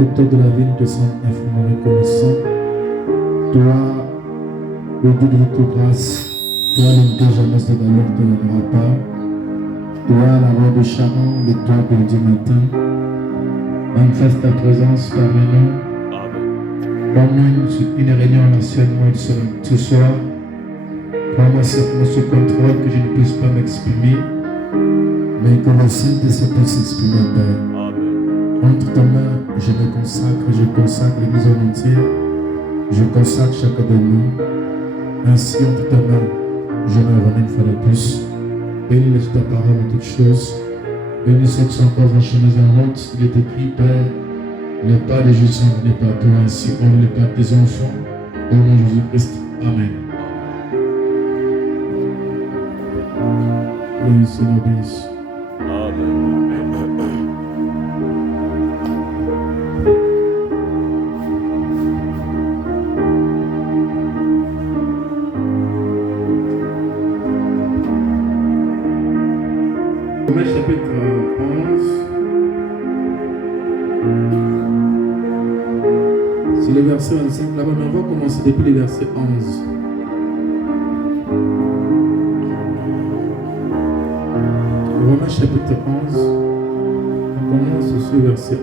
Auteur de la vie, nous te sommes infiniment reconnaissants. Toi, le Dieu de toute grâce, toi, l'unité jamais de valeur ne te donnera pas. Toi, la roi de Sharon, l'étoile du matin, manifeste ta présence parmi nous. Donne-nous une réunion en ancienne moi ce soir. Prends-moi ce contrôle que je ne puisse pas m'exprimer, mais que le Saint-Esprit puisse s'exprimer, Père. Entre tes mains, je me consacre, je consacre l'Église en entier, je consacre chacun de nous. Ainsi, entre tes mains, je me remets une fois de plus. Bénis ta parole en toutes choses. Bénis ceux qui sont encore enchaînés en route. Il est écrit, Père, le pas de Jésus n'est pas pour ainsi, on le pas de tes enfants. Au nom de Jésus-Christ. Amen. Oui, Seigneur, bénis. Amen. Romains chapitre 11. C'est le verset 25 là-bas, mais on va commencer depuis le verset 11. Romains chapitre 11. On commence sur le verset 11.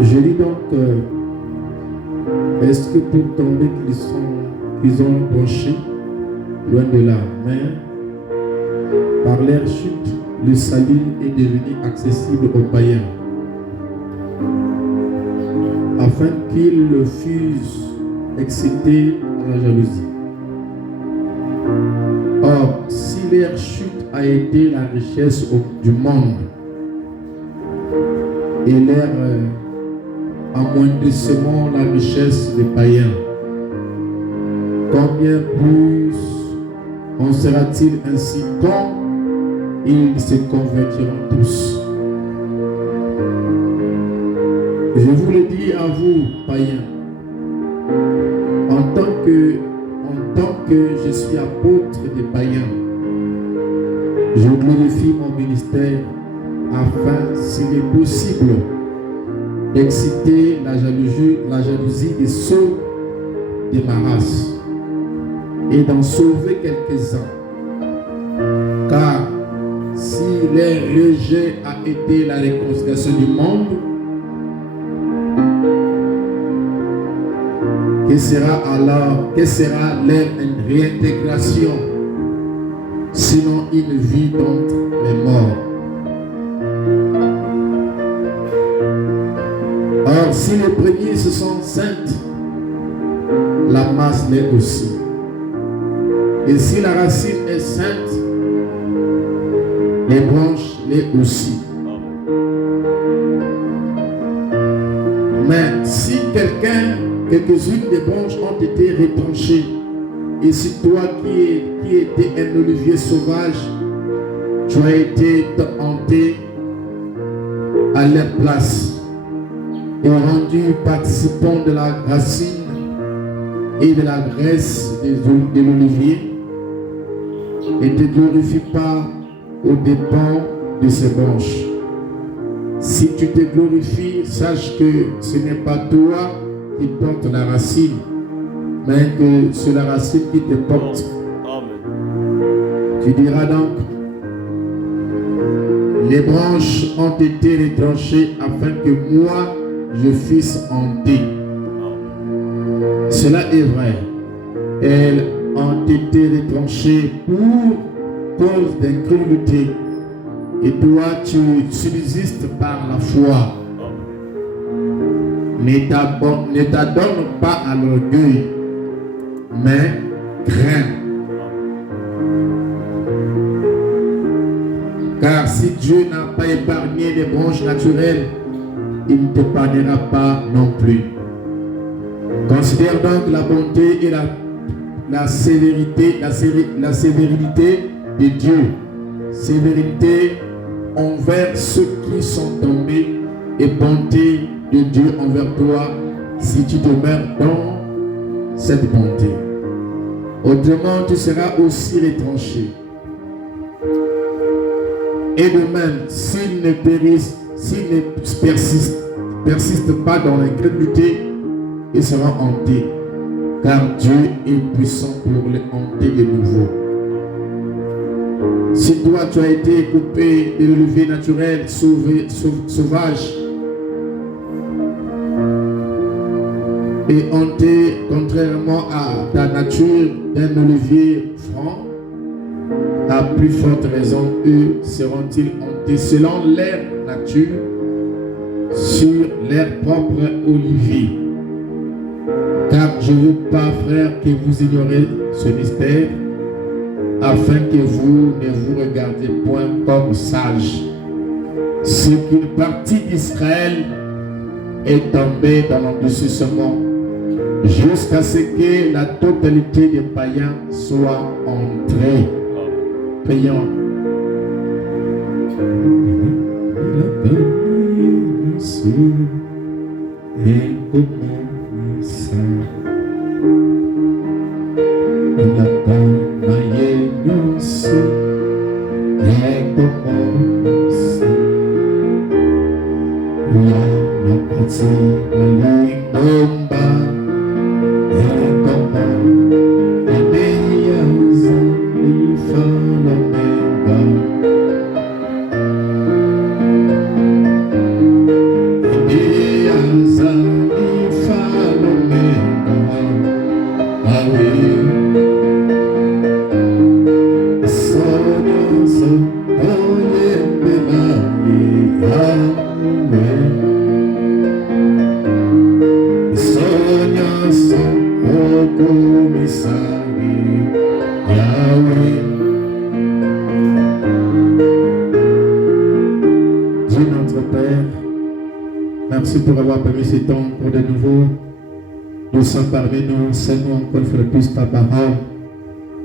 Je lis donc, est-ce que pour tomber qu'ils ont penché, loin de là, mais par leur chute, le salut est devenu accessible aux païens, afin qu'ils fussent excités à la jalousie. Or, si leur chute a été la richesse du monde et leur amoindrissement la richesse des païens, combien plus en sera-t-il ainsi quand ils se convertiront tous? Je vous le dis à vous, païens, en tant que je suis apôtre des païens, je glorifie mon ministère afin, s'il est possible, d'exciter la jalousie des ceux de ma race et d'en sauver quelques-uns. Car si leur rejet a été la réconciliation du monde, que sera leur réintégration, sinon une vie d'entre les morts? Or, si les premiers se sont saintes, la masse l'est aussi. Et si la racine est sainte, les branches l'est aussi. Mais si quelques-unes des branches ont été retranchées, et si toi qui étais un olivier sauvage, tu as été hanté à leur place, et rendu participant de la racine et de la graisse de l'olivier, et ne te glorifie pas aux dépens de ces branches. Si tu te glorifies, sache que ce n'est pas toi qui porte la racine, mais que c'est la racine qui te porte. Tu diras donc, les branches ont été retranchées afin que moi je fusse hanté. Cela est vrai. Elles ont été retranchées pour cause d'incrédulité. Et toi, tu subsistes par la foi. Ne t'adonne pas à l'orgueil, mais crains. Car si Dieu n'a pas épargné les branches naturelles, il ne t'épargnera pas non plus. Considère donc la bonté et la sévérité de Dieu. Sévérité envers ceux qui sont tombés et bonté de Dieu envers toi si tu demeures dans cette bonté. Autrement, tu seras aussi retranché. Et de même, s'il ne persiste pas dans l'incrédulité, il sera hanté, car Dieu est puissant pour les hanter de nouveau. Si toi tu as été coupé de l'olivier naturel sauvage et hanté contrairement à ta nature d'un olivier franc, à plus forte raison, eux seront-ils hantés selon leur nature sur leur propre olivier. Car je ne veux pas, frère, que vous ignorez ce mystère, afin que vous ne vous regardiez point comme sages. C'est qu'une partie d'Israël est tombée dans l'endurcissement jusqu'à ce que la totalité des païens soit entrée. Payant. Merci pour avoir permis ce temps pour de nouveau. Nous sommes parmi nous, Seigneur, encore une fois de plus ta parole.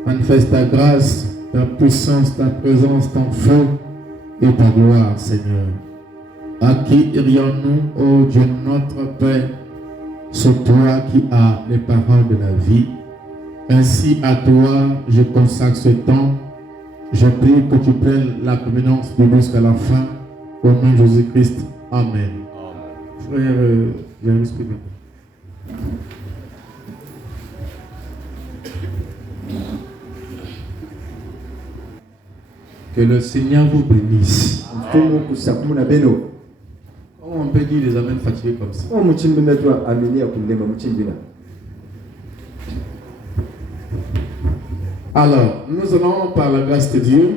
Manifeste ta grâce, ta puissance, ta présence, ton feu et ta gloire, Seigneur. À qui irions-nous, ô Dieu notre Père, c'est toi qui as les paroles de la vie. Ainsi à toi, je consacre ce temps. Je prie que tu prennes la prééminence de jusqu'à la fin. Au nom de Jésus-Christ. Amen. Frère, l'esprit de que le Seigneur vous bénisse. Comment on peut dire les amens fatigués comme ça? Alors, nous allons par la grâce de Dieu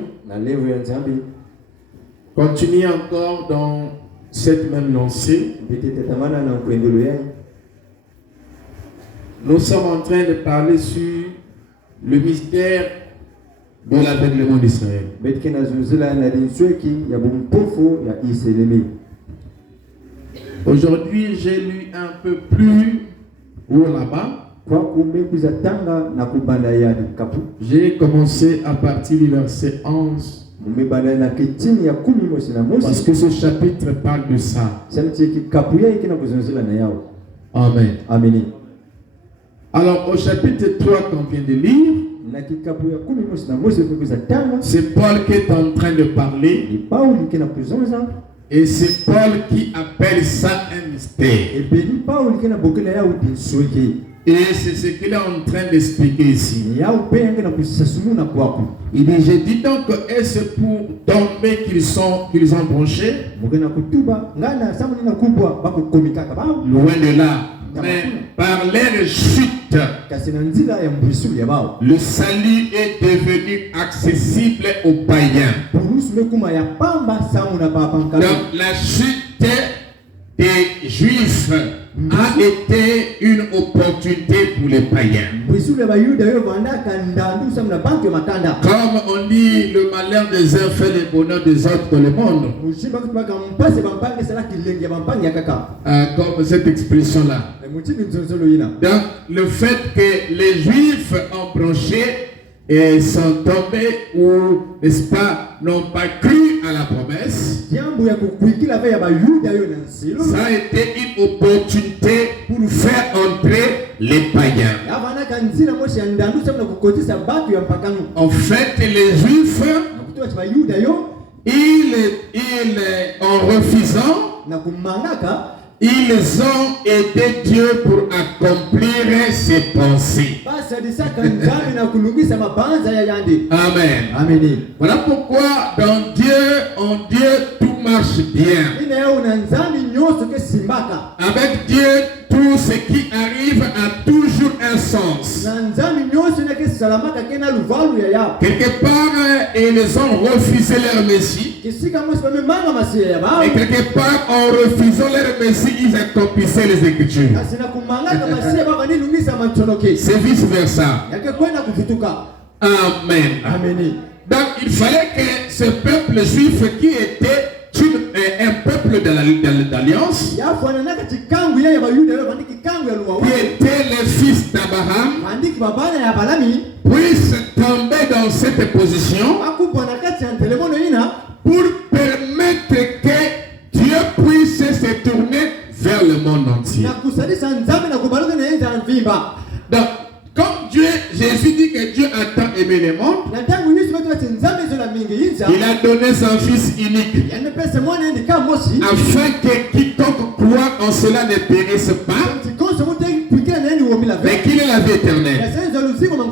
continuer encore dans cette même lancée. Nous sommes en train de parler sur le mystère de l'aveuglement d'Israël. Aujourd'hui, j'ai lu un peu plus haut là-bas. J'ai commencé à partir du verset 11. Parce que ce chapitre parle de ça. Amen. Amen. Alors au chapitre 3 qu'on vient de lire, c'est Paul qui est en train de parler. Et c'est Paul qui appelle ça un mystère. Et c'est ce qu'il est en train d'expliquer ici. Il dit, j'ai dit donc, est-ce pour tomber qu'ils ont branché? Loin de là. Mais par leur chute, le salut est devenu accessible aux païens. Donc la chute des Juifs a été une opportunité pour les païens. Comme on dit, le malheur des uns fait le bonheur des autres dans le monde. Comme cette expression-là. Donc, le fait que les Juifs ont branché et sont tombés ou, n'est-ce pas, n'ont pas cru à la promesse. Ça a été une opportunité pour faire entrer les païens. En fait, les Juifs, en refusant, ils ont aidé Dieu pour accomplir ses pensées. Amen. Voilà pourquoi dans Dieu tout marche bien. Avec Dieu, tout ce qui arrive a toujours un sens. Quelque part, ils ont refusé leur Messie. Et quelque part, en refusant leur Messie, ils accomplissaient les Écritures. C'est vice versa. Amen. Donc, il fallait que ce peuple juif qui était un peuple d'alliance, qui était les fils d'Abraham, puisse tomber dans cette position pour permettre que Dieu puisse se tourner vers le monde entier. Donc, comme Jésus dit que Dieu a tant aimé le monde, il a donné son Fils unique, afin que quiconque croit en cela ne périsse pas, mais qu'il ait la vie éternelle.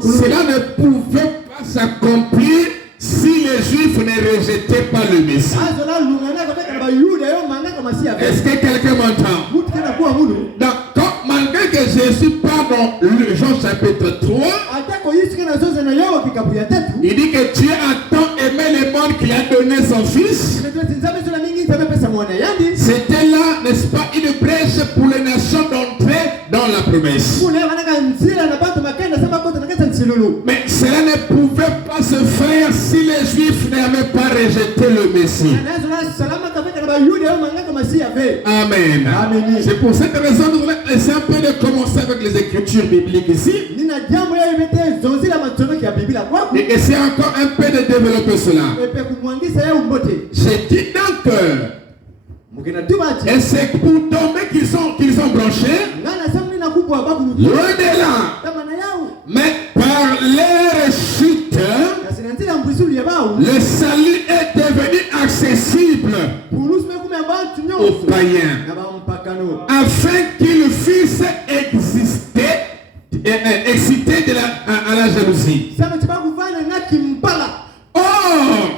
Cela ne pouvait pas s'accomplir si les Juifs ne rejetaient pas le Messie. Est-ce que quelqu'un m'entend? Donc, malgré que Jésus parle dans Jean chapitre 3, il dit que Dieu a tant aimé le monde qu'il a donné son Fils. C'était là, n'est-ce pas, une brèche pour les nations d'entrer dans la promesse. Mais cela ne pouvait pas se faire si les Juifs n'avaient pas rejeté le Messie. Amen. C'est pour cette raison que nous voulons essayer un peu de commencer avec les Écritures bibliques ici. Et essayer encore un peu de développer cela. J'ai dit donc et c'est pour tomber qu'ils sont branchés. Loin de là. Mais par leur chute, le salut est devenu accessible aux païens, afin qu'ils fussent excités à la jalousie. Or,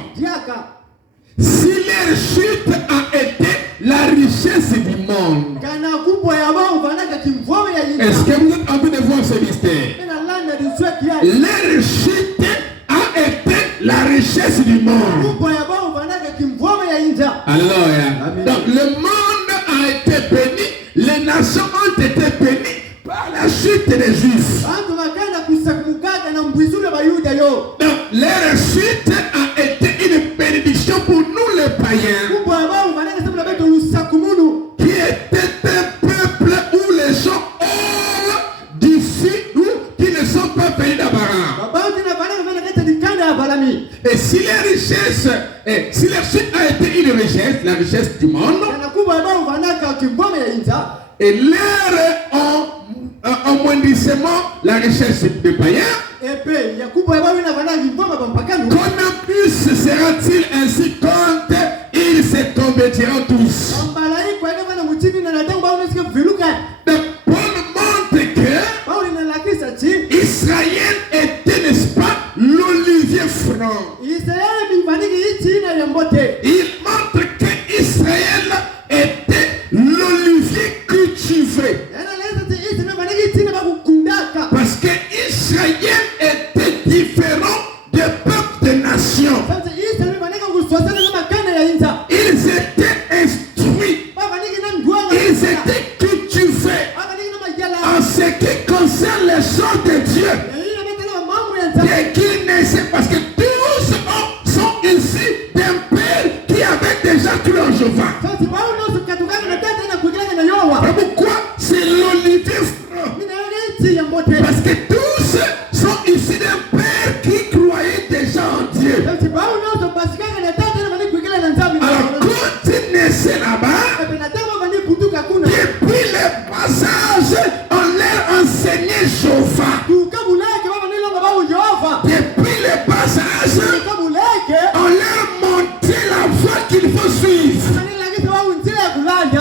si leur chute a été la richesse du monde, est-ce que vous êtes en train de voir ce mystère? Leur chute a été la richesse du monde. Alléluia. Donc le monde a été béni, les nations ont été bénies par la chute des Juifs. Donc leur chute a été une bénédiction pour nous les païens, qui était un peuple où les gens hors d'ici ou qui ne sont pas venus d'Abraham. Et si la richesse, si la chute a été une richesse, la richesse du monde, et leur amoindrissement, la richesse des païens, comment plus sera-t-il ainsi quand ils se convertiront tous? Paul montre que Israël était, n'est-ce pas, l'olivier franc. Il montre que Israël était l'olivier cultivé. Parce que Israël était différent des peuples des nations. Ils étaient instruits. Ils étaient cultivés.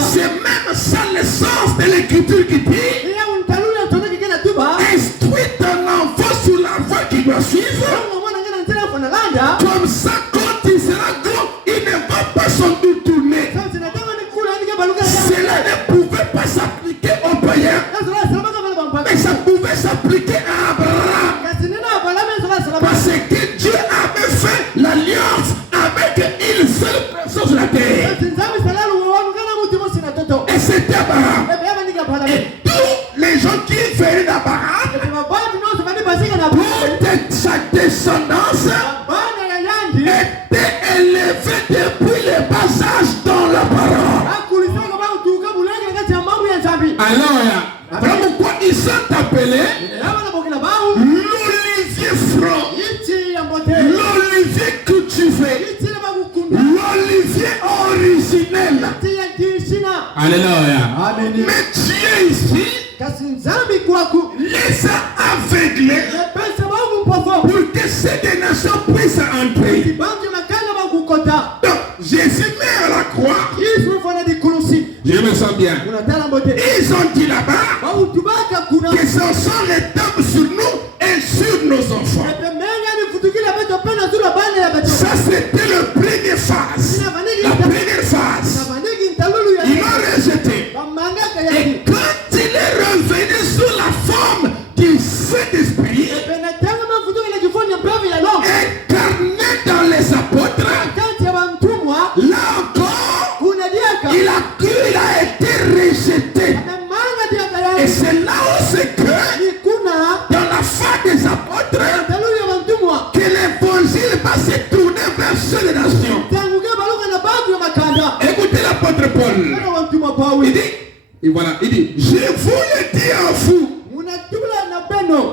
C'est même ça le sens de l'écriture qui dit instruis ton enfant sur la voie qu'il doit suivre. Comme ça, quand il sera grand, il ne va pas s'en détourner. Cela ne pouvait pas s'appliquer aux païens, mais ça pouvait s'appliquer à Abraham. Parce que Dieu avait fait l'alliance avec une seule personne sur la terre. Et c'était Abraham. Et tous les gens qui venaient d'Abraham, toute sa descendance était élevée depuis le bas âge dans la parole. Alors, voilà pourquoi ils sont appelés l'olivier franc, l'olivier cultivé, l'olivier originel. Alléluia. Mais Dieu ici les a aveuglés pour que ces nations puissent entrer. Donc Jésus meurt à la croix. Je me sens bien. Ils ont dit là-bas que son sang retombe sur nous et sur nos enfants. Ça c'était la première phase. La première phase. Ils l'ont rejeté. Et quand il est revenu sous la forme du Saint-Esprit, incarné dans les apôtres, là encore, il a été rejeté. Et c'est là où c'est que, dans la fin des apôtres, que l'évangile va se tourner vers ceux des nations. Écoutez l'apôtre Paul. Il dit, et voilà, il dit, je vous le dis à vous,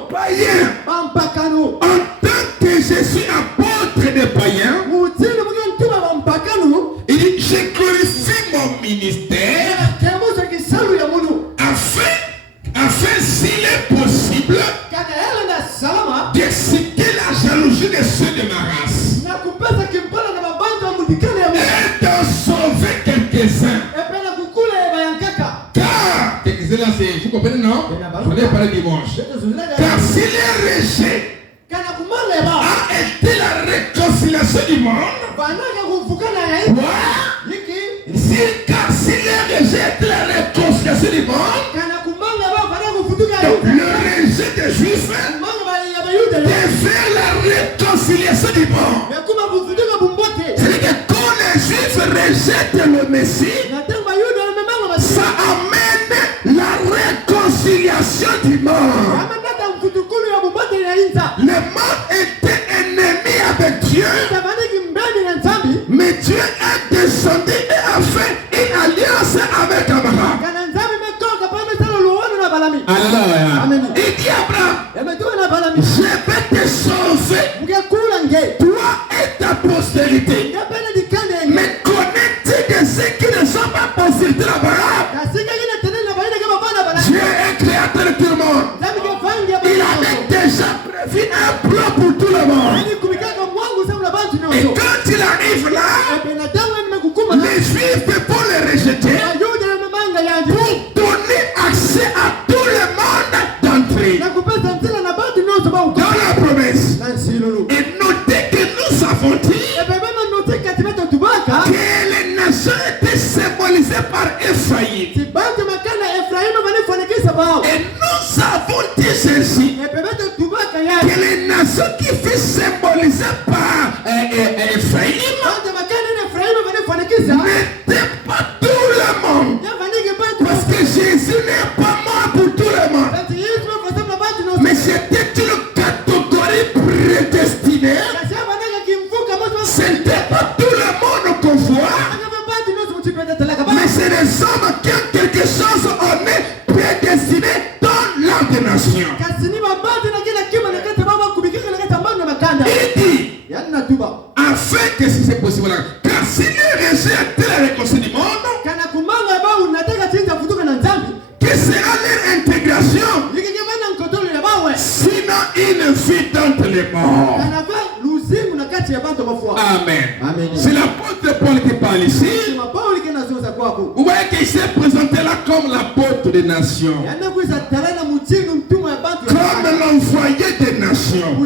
païens, en tant que je suis apôtre des païens, il dit, je glorifie mon ministère afin s'il est possible d'exciter la jalousie de ceux de ma race et d'en sauver quelques-uns. Vous comprenez, non? J'en ai parlé dimanche. Car si les rejet a été la réconciliation du monde, car si les rejet a été la réconciliation du monde, donc le rejet des Juifs de faire la réconciliation du monde. C'est-à-dire que quand les Juifs rejettent le Messie, ça amène la réconciliation du monde. Le monde était ennemi avec Dieu, mais Dieu est descendu et a fait une alliance avec Abraham. Alléluia. Il dit Abraham, je vais te sauver, toi et ta postérité. Mais connais-tu que ceux qui ne sont pas postérité d'Abraham, Dieu est créateur de tout le monde. Il avait déjà prévu un plan pour tout le monde. Et quand il arrive là, les Juifs peuvent le rejeter pour donner accès à tout le monde d'entrer dans la promesse. Et notez que nous avons dit que les nations étaient symbolisées par Ephraïm. Et nous avons dit ceci, que les nations qui furent symbolisées par Ephraïm n'étaient pas tout le monde. Parce que Jésus n'est pas mort pour tout le monde. Mais c'était une catégorie prédestinée. C'était pas tout le monde qu'on voit. Mais c'est les hommes qui ont quelque chose en est prédestiné dans l'ordination. Il dit, afin que si c'est possible, car si les rejettent la réconciliation du monde, que sera leur intégration, sinon une vie d'entre les morts. Amen. C'est l'apôtre Paul qui parle ici. Vous voyez qu'il s'est présenté là comme l'apôtre des nations. Comme l'envoyé des nations.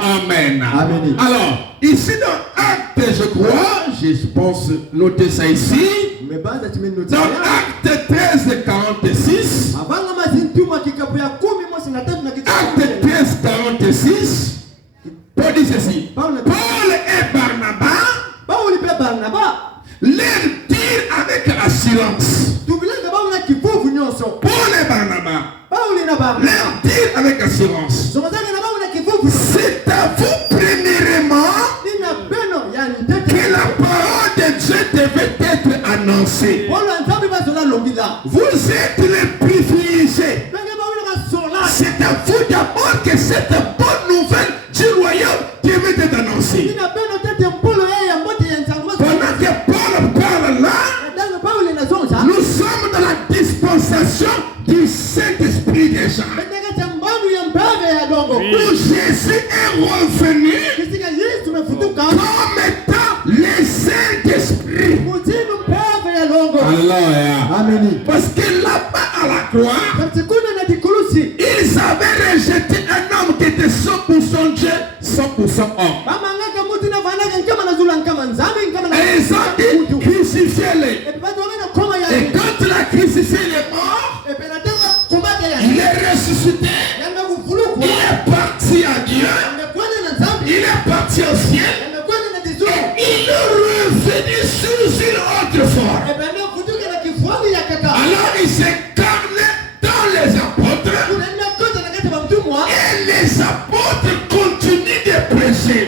Amen. Amen. Alors, ici dans Acte, je crois, je pense noter ça ici. Dans Acte 13, 46. Acte 13, 46. Paul dit ceci. Paul et Barnabas leur dirent avec assurance. Paul et Barnabas leur dirent avec assurance. C'est à vous premièrement que la parole de Dieu devait être annoncée. Vous êtes les privilégiés. C'est à vous d'abord que cette bonne nouvelle du royaume devait être annoncée. Pendant que Paul parle là, nous sommes dans la dispensation du Saint-Esprit déjà. Où Jésus est revenu comme étant le Saint-Esprit. Amen. Parce que là-bas à la croix, ils avaient rejeté un homme qui était 100% Dieu, 100% homme. Et ils ont dit, crucifiez-le. Et quand il a crucifié les morts, il est ressuscité. Il est parti à Dieu. Il est parti au ciel. Et il est revenu sous une autre forme. Alors il s'incarne dans les apôtres. Et les apôtres continuent de prêcher.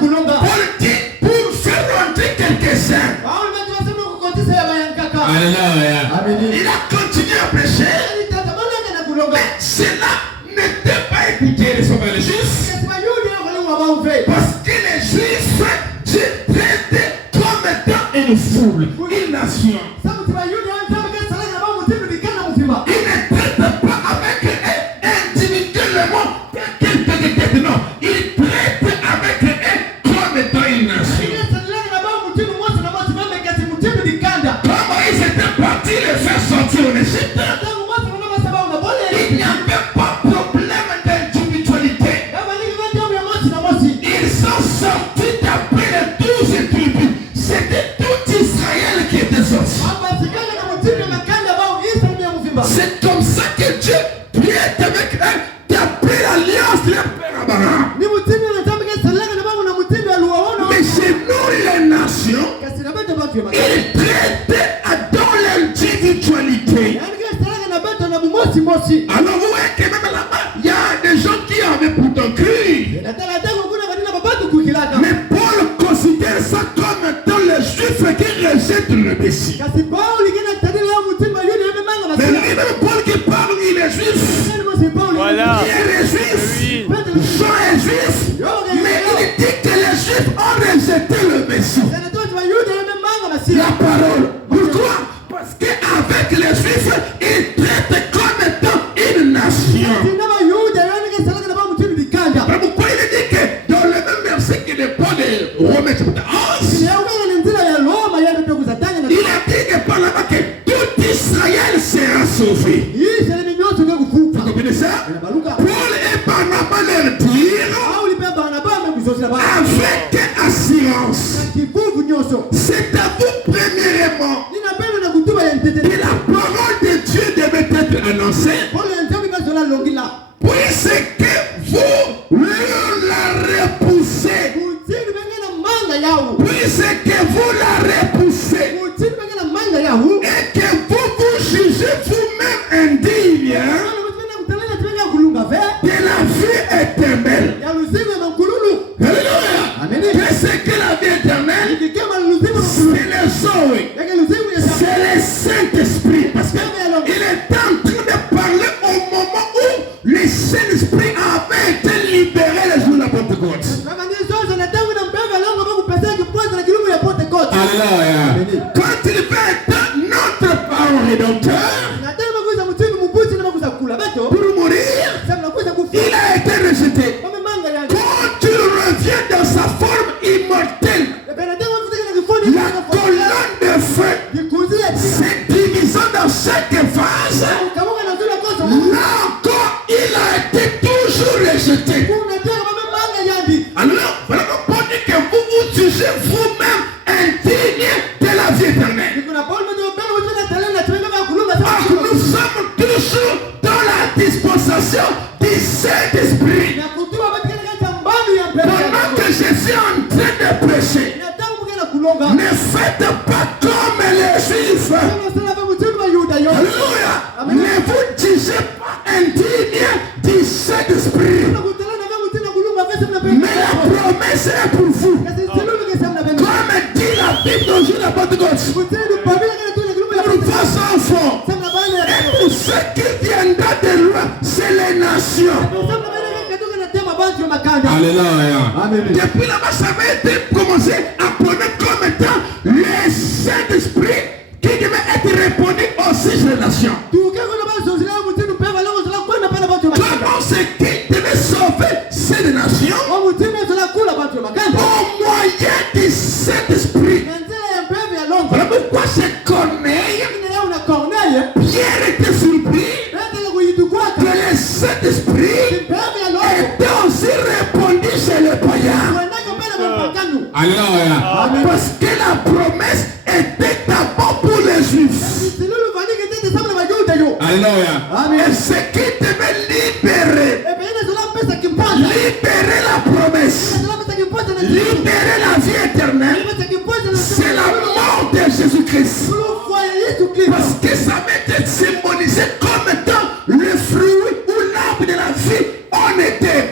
Paul dit pour faire rentrer quelques-uns. Il a continué à prêcher. Cela n'était pas écouté les juifs. Parce que les juifs se traitaient comme étant une foule, une nation. Ils ne traitent pas avec individuellement quelqu'un, non. Ils traitent avec eux comme étant une nation. Comment ils étaient partis les faire sortir en Égypte, il n'y avait pas de problème d'individualité. Ils sont sortis d'après les 12 tribus. C'était tout Israël qui était sorti. C'est comme ça que Dieu traite avec eux d'après l'alliance de Père Abraham. Mais chez nous les nations, ils traitent dans l'individualité. Alors vous voyez que même là-bas, il y a des gens qui avaient pourtant cru. Mais Paul considère ça comme étant les juifs qui rejettent le Messie. Mais lui-même Paul qui parle, il est juif. Voilà. Il est juif. Jean est juif. Mais il dit que les juifs ont rejeté le Messie. La parole. Pourquoi? Parce qu'avec les juifs, ils traitent comme étant une nation. Mais pourquoi il dit que dans le même verset que le Paul de Romains chapitre 11, il a dit que par là-bas que tout Israël sera sauvé. Vous comprenez ça? Paul et Barnabas leur dirent avec assurance. C'est à vous premièrement nation. Alléluia. Depuis là-bas, ça avait été commencé à prendre comme étant le Saint-Esprit qui devait être répandu aussi sur les nations. Comment c'est qu'il devait sauver ces nations? Au moyen du Saint-Esprit. Voilà pourquoi c'est Corneille. Pierre était surpris que le Saint-Esprit était aussi répandu chez les païens. Alléluia. Parce que la promesse était d'abord pour les Juifs. Alléluia. Et ce qui devait libérer la promesse, libérer la vie éternelle, c'est la mort de Jésus-Christ. Parce que ça m'était symbolisé comme étant le fruit ou l'arbre de la vie en était.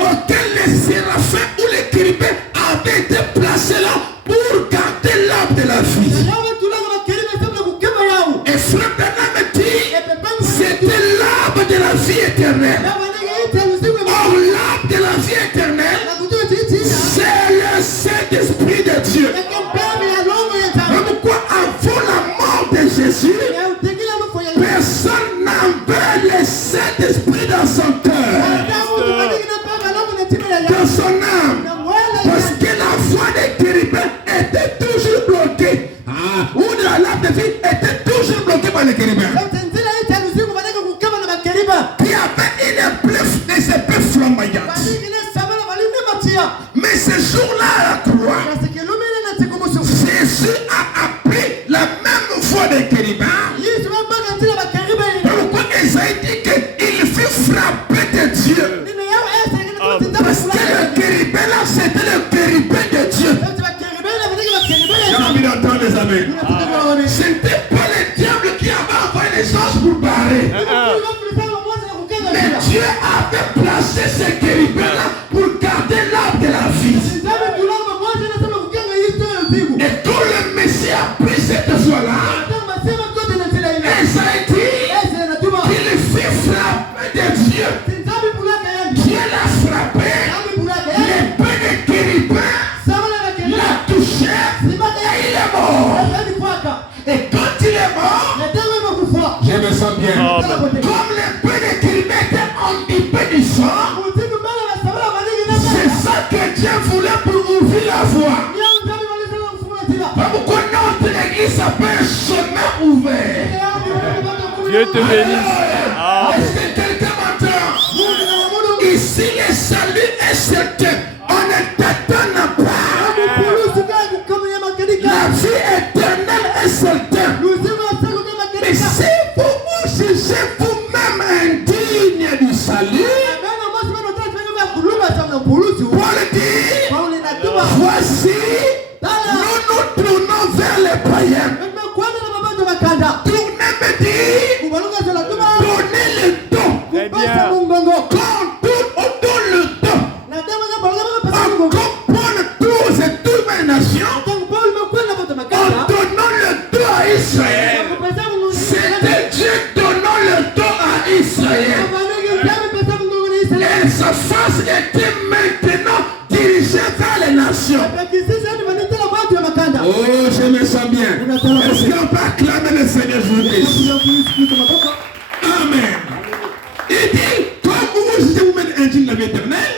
Auquel les séraphins ou les chérubins avaient été placés là pour garder l'arbre de la vie. Et frère Branham dit, c'était l'arbre de la vie éternelle. Or, l'arbre de la vie éternelle, c'est le Saint-Esprit de Dieu. Pourquoi avant la mort de Jésus, personne n'avait le Saint-Esprit dans son cœur, dans son âme, parce que la voix des chérubins était toujours bloquée, ou de la lame de vie était toujours bloquée par les chérubins, qui avait une bluff des épées flamboyantes. Mais ce jour-là à la croix, Jésus a appris la même voix des chérubins. Pourquoi Isaïe dit qu'il fut frappé de Dieu? Parce que le chérubin là, c'était le chérubin de Dieu. J'ai envie d'entendre les amis. Ce n'était pas le diable qui avait envoyé les anges pour barrer. Mais Dieu avait placé ce chérubin là pour garder l'arbre de la vie. Et quand le Messie a pris cette voie-là, Isaïe dit qu'il fut frappé de Dieu. Dieu l'a frappé, l'épée de chérubin l'a touché et il est mort. Et quand il est mort, je me sens bien. Comme l'épée de chérubin était imbibée du sang, c'est ça que Dieu voulait pour ouvrir la voie. Pourquoi notre église s'appelle chemin ouvert? Dieu te bénisse. Est-ce que quelqu'un m'entend? Ici le salut est certain. On ne t'attend pas. La vie éternelle est certaine. Mais si vous vous jugez vous-même indigne du salut, Paul dit, voici, nous tournons vers les païens. Tournez, me dit, donnez le don. On donne le don. On comprend tous et toutes les nations. En donnant le don à Israël. C'était Dieu donnant le don à Israël. Et sa face était maintenant dirigée vers les nations. Oh, je me sens bien. Est-ce qu'on peut acclamer le Seigneur Jésus-Christ? Amen. Il dit, comme vous vous indigne la vie éternelle,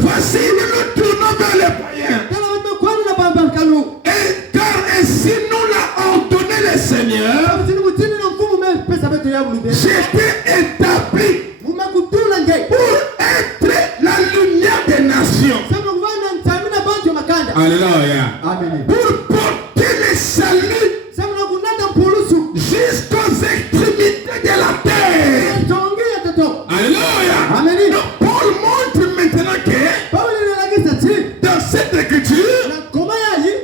voici nous tournons vers les païens. Et car ainsi nous l'avons donné le Seigneur, j'étais établi pour être la lumière des nations. Alléluia. Pour porter le salut jusqu'aux extrémités de la terre. Alléluia. Donc Paul montre maintenant que dans cette écriture,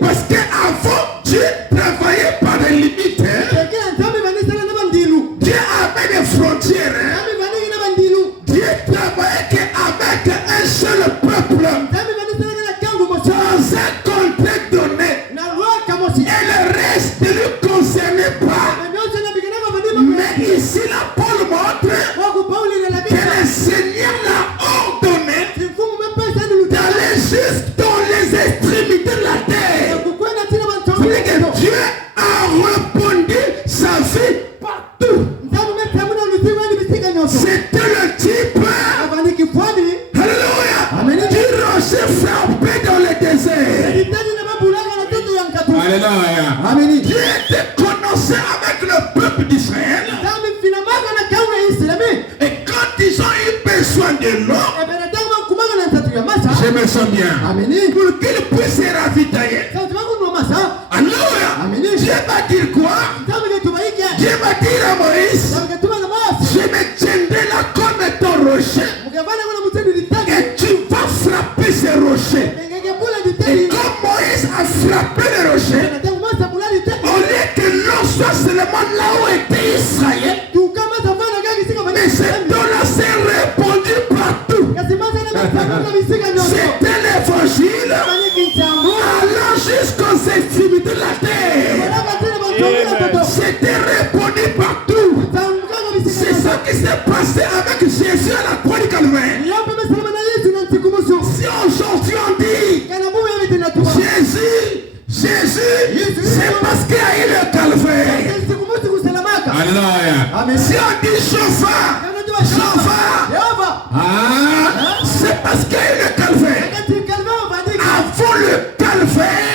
parce qu'avant Dieu travaillait par des limites, Dieu avait des frontières. Dieu travaillait qu'avec un seul peuple, dans un contexte donné. Alléluia. Amen. Dieu était connoissé avec le peuple d'Israël. Et quand ils ont eu besoin de l'eau, je me sens bien. Amen. Pour qu'ils puissent se ravitailler. Alléluia. Dieu va dire quoi? Dieu va dire à Moïse, je me tiendrai là comme ton rocher. Et tu vas frapper ces rochers. Et comme Moïse a frappé les rochers, au lieu que l'eau soit seulement là où était Israël, mais cette eau-là s'est répandue partout. C'était l'évangile allant jusqu'aux extrémités de la terre. C'était répandu partout. C'est ça qui s'est passé avec Jésus à la croix du Calvaire. Si aujourd'hui on dit Jésus, c'est parce qu'il y a eu le Calvaire. Alléluia. Si on dit chauffard, c'est parce qu'il y a eu le Calvaire. Avant le Calvaire,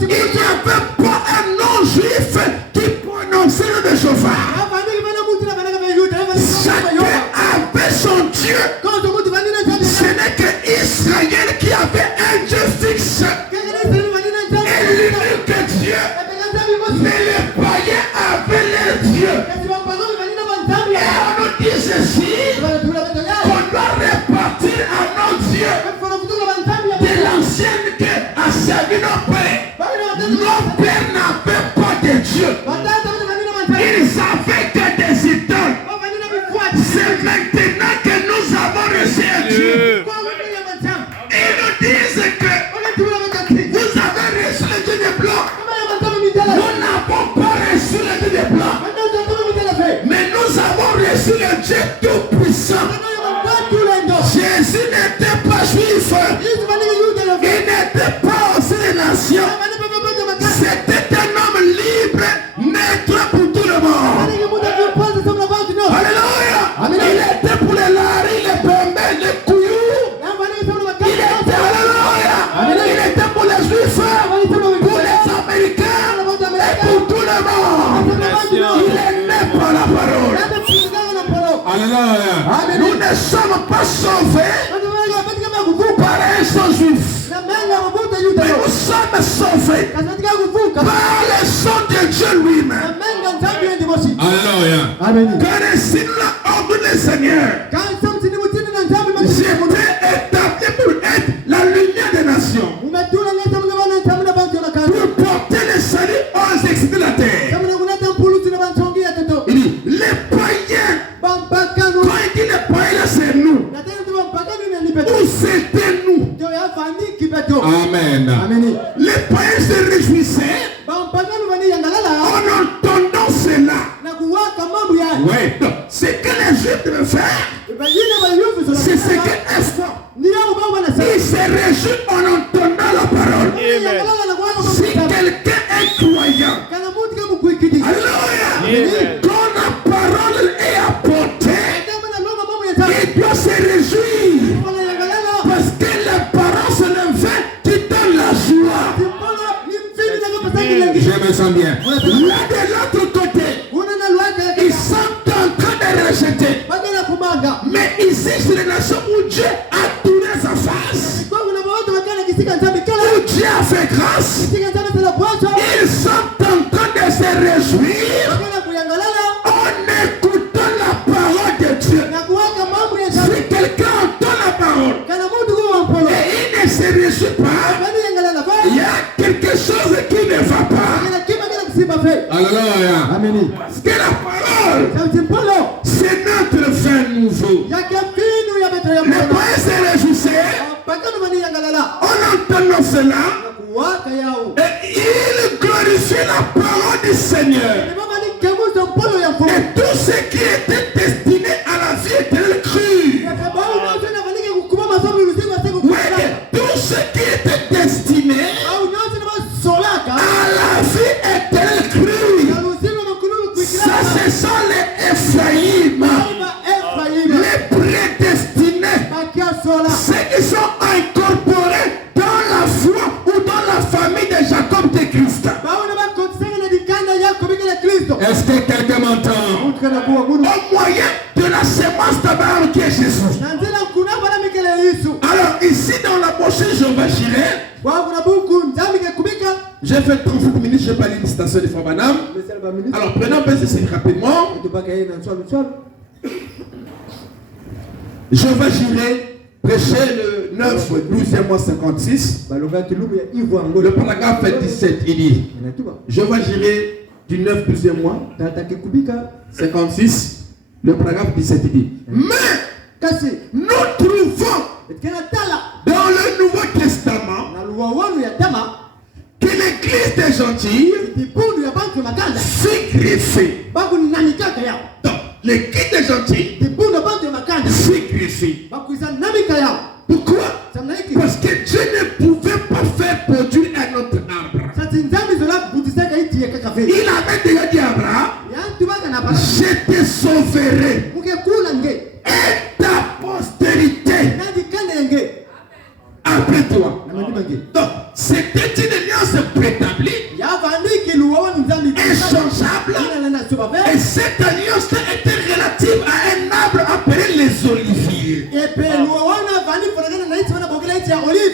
il n'y avait pas un non-juif qui prononçait le nom de chauffard. Chacun avait son Dieu. Ce n'est que Israël qui avait un Dieu fixe. Et l'unique Dieu. Mais les païens avaient leur Dieu. Et on nous dit ceci, qu'on doit répartir à nos dieux de l'ancienne que a servi nos pères. Nos pères n'avaient pas de Dieu. Ils avaient que des idoles. C'est maintenant que nous avons reçu un Dieu. Ils nous disent que vous avez reçu le Dieu des Blancs. Nous n'avons pas reçu le Dieu des Blancs. Mais nous avons reçu le Dieu tout-puissant. Jésus n'était pas juif. Il n'était pas aussi des nations. C'était un homme libre, maître pour tout le monde. Alléluia. Il était pour les laris, les bembés, les couillous. Il était, alléluia. Il était pour les juifs, pour les américains et pour tout le monde. Il est né par la parole. Alléluia. Nous ne sommes pas sauvés par un sang juif. Mais nous sommes sauvés par le sang de Dieu lui-même. Alléluia. Car ainsi nous l'a ordonné le Seigneur. J'étais établi pour être la lumière des nations. Pour porter le salut aux extrémités de la terre. Il dit, les païens. Quand il dit les païens, c'est nous. Où c'était nous? Amen. Les païens se réjouissaient en entendant cela. Oui. Ce que les Juifs devaient faire, c'est ce qu'elles font. Ils se réjouissent en entendant la parole. Si quelqu'un est croyant, alléluia, quand la parole est apportée, il doit se réjouir. Parce que la parole c'est le vin qui donne la joie. Je me sens bien. Là de l'autre côté, ils sont en train de rejeter. Mais ici c'est la nation où Dieu a tourné sa face. Où Dieu a fait grâce. Ils sont en train de se réjouir en écoutant la parole de Dieu. Si quelqu'un entend la parole et il ne se réjouit pas, il y a quelque chose qui ne va pas. Alléluia. Parce que la parole, c'est notre vin nouveau. Les païens se réjouissaient en entendant cela et ils glorifiaient la parole du Seigneur. Et tout ce qui était destiné à la vie éternelle crut. Ouais, tout ce qui était destiné à la vie éternelle crut. Ça, ce sont les Ephraïm, les prédestinés, ceux qui sont incorporés dans la foi ou Est-ce que quelqu'un m'entend? Au moyen de la sémence d'Abraham qui est Jésus. Alors ici dans la prochaine Jéhovah Jireh, j'ai fait 35 minutes, je n'ai pas lu une citation de Frère Branham. Alors prenons un peu ceci rapidement. Jéhovah Jireh prêchait le 9, 12e mois 56. Le paragraphe 17, il dit Jéhovah Jireh du 9, 12e mois 56. Le paragraphe 17, il dit mais nous trouvons dans le Nouveau Testament que l'église des gentils sacrifie. Donc, l'église des gentils sacrifie. Pourquoi? Parce que Dieu ne pouvait pas faire produire un autre arbre. Il avait déjà dit à Abraham, je te sauverai et ta postérité après toi. Donc, c'était une alliance préétablie, inchangeable, et cette alliance était relative à un arbre appelé les oliviers.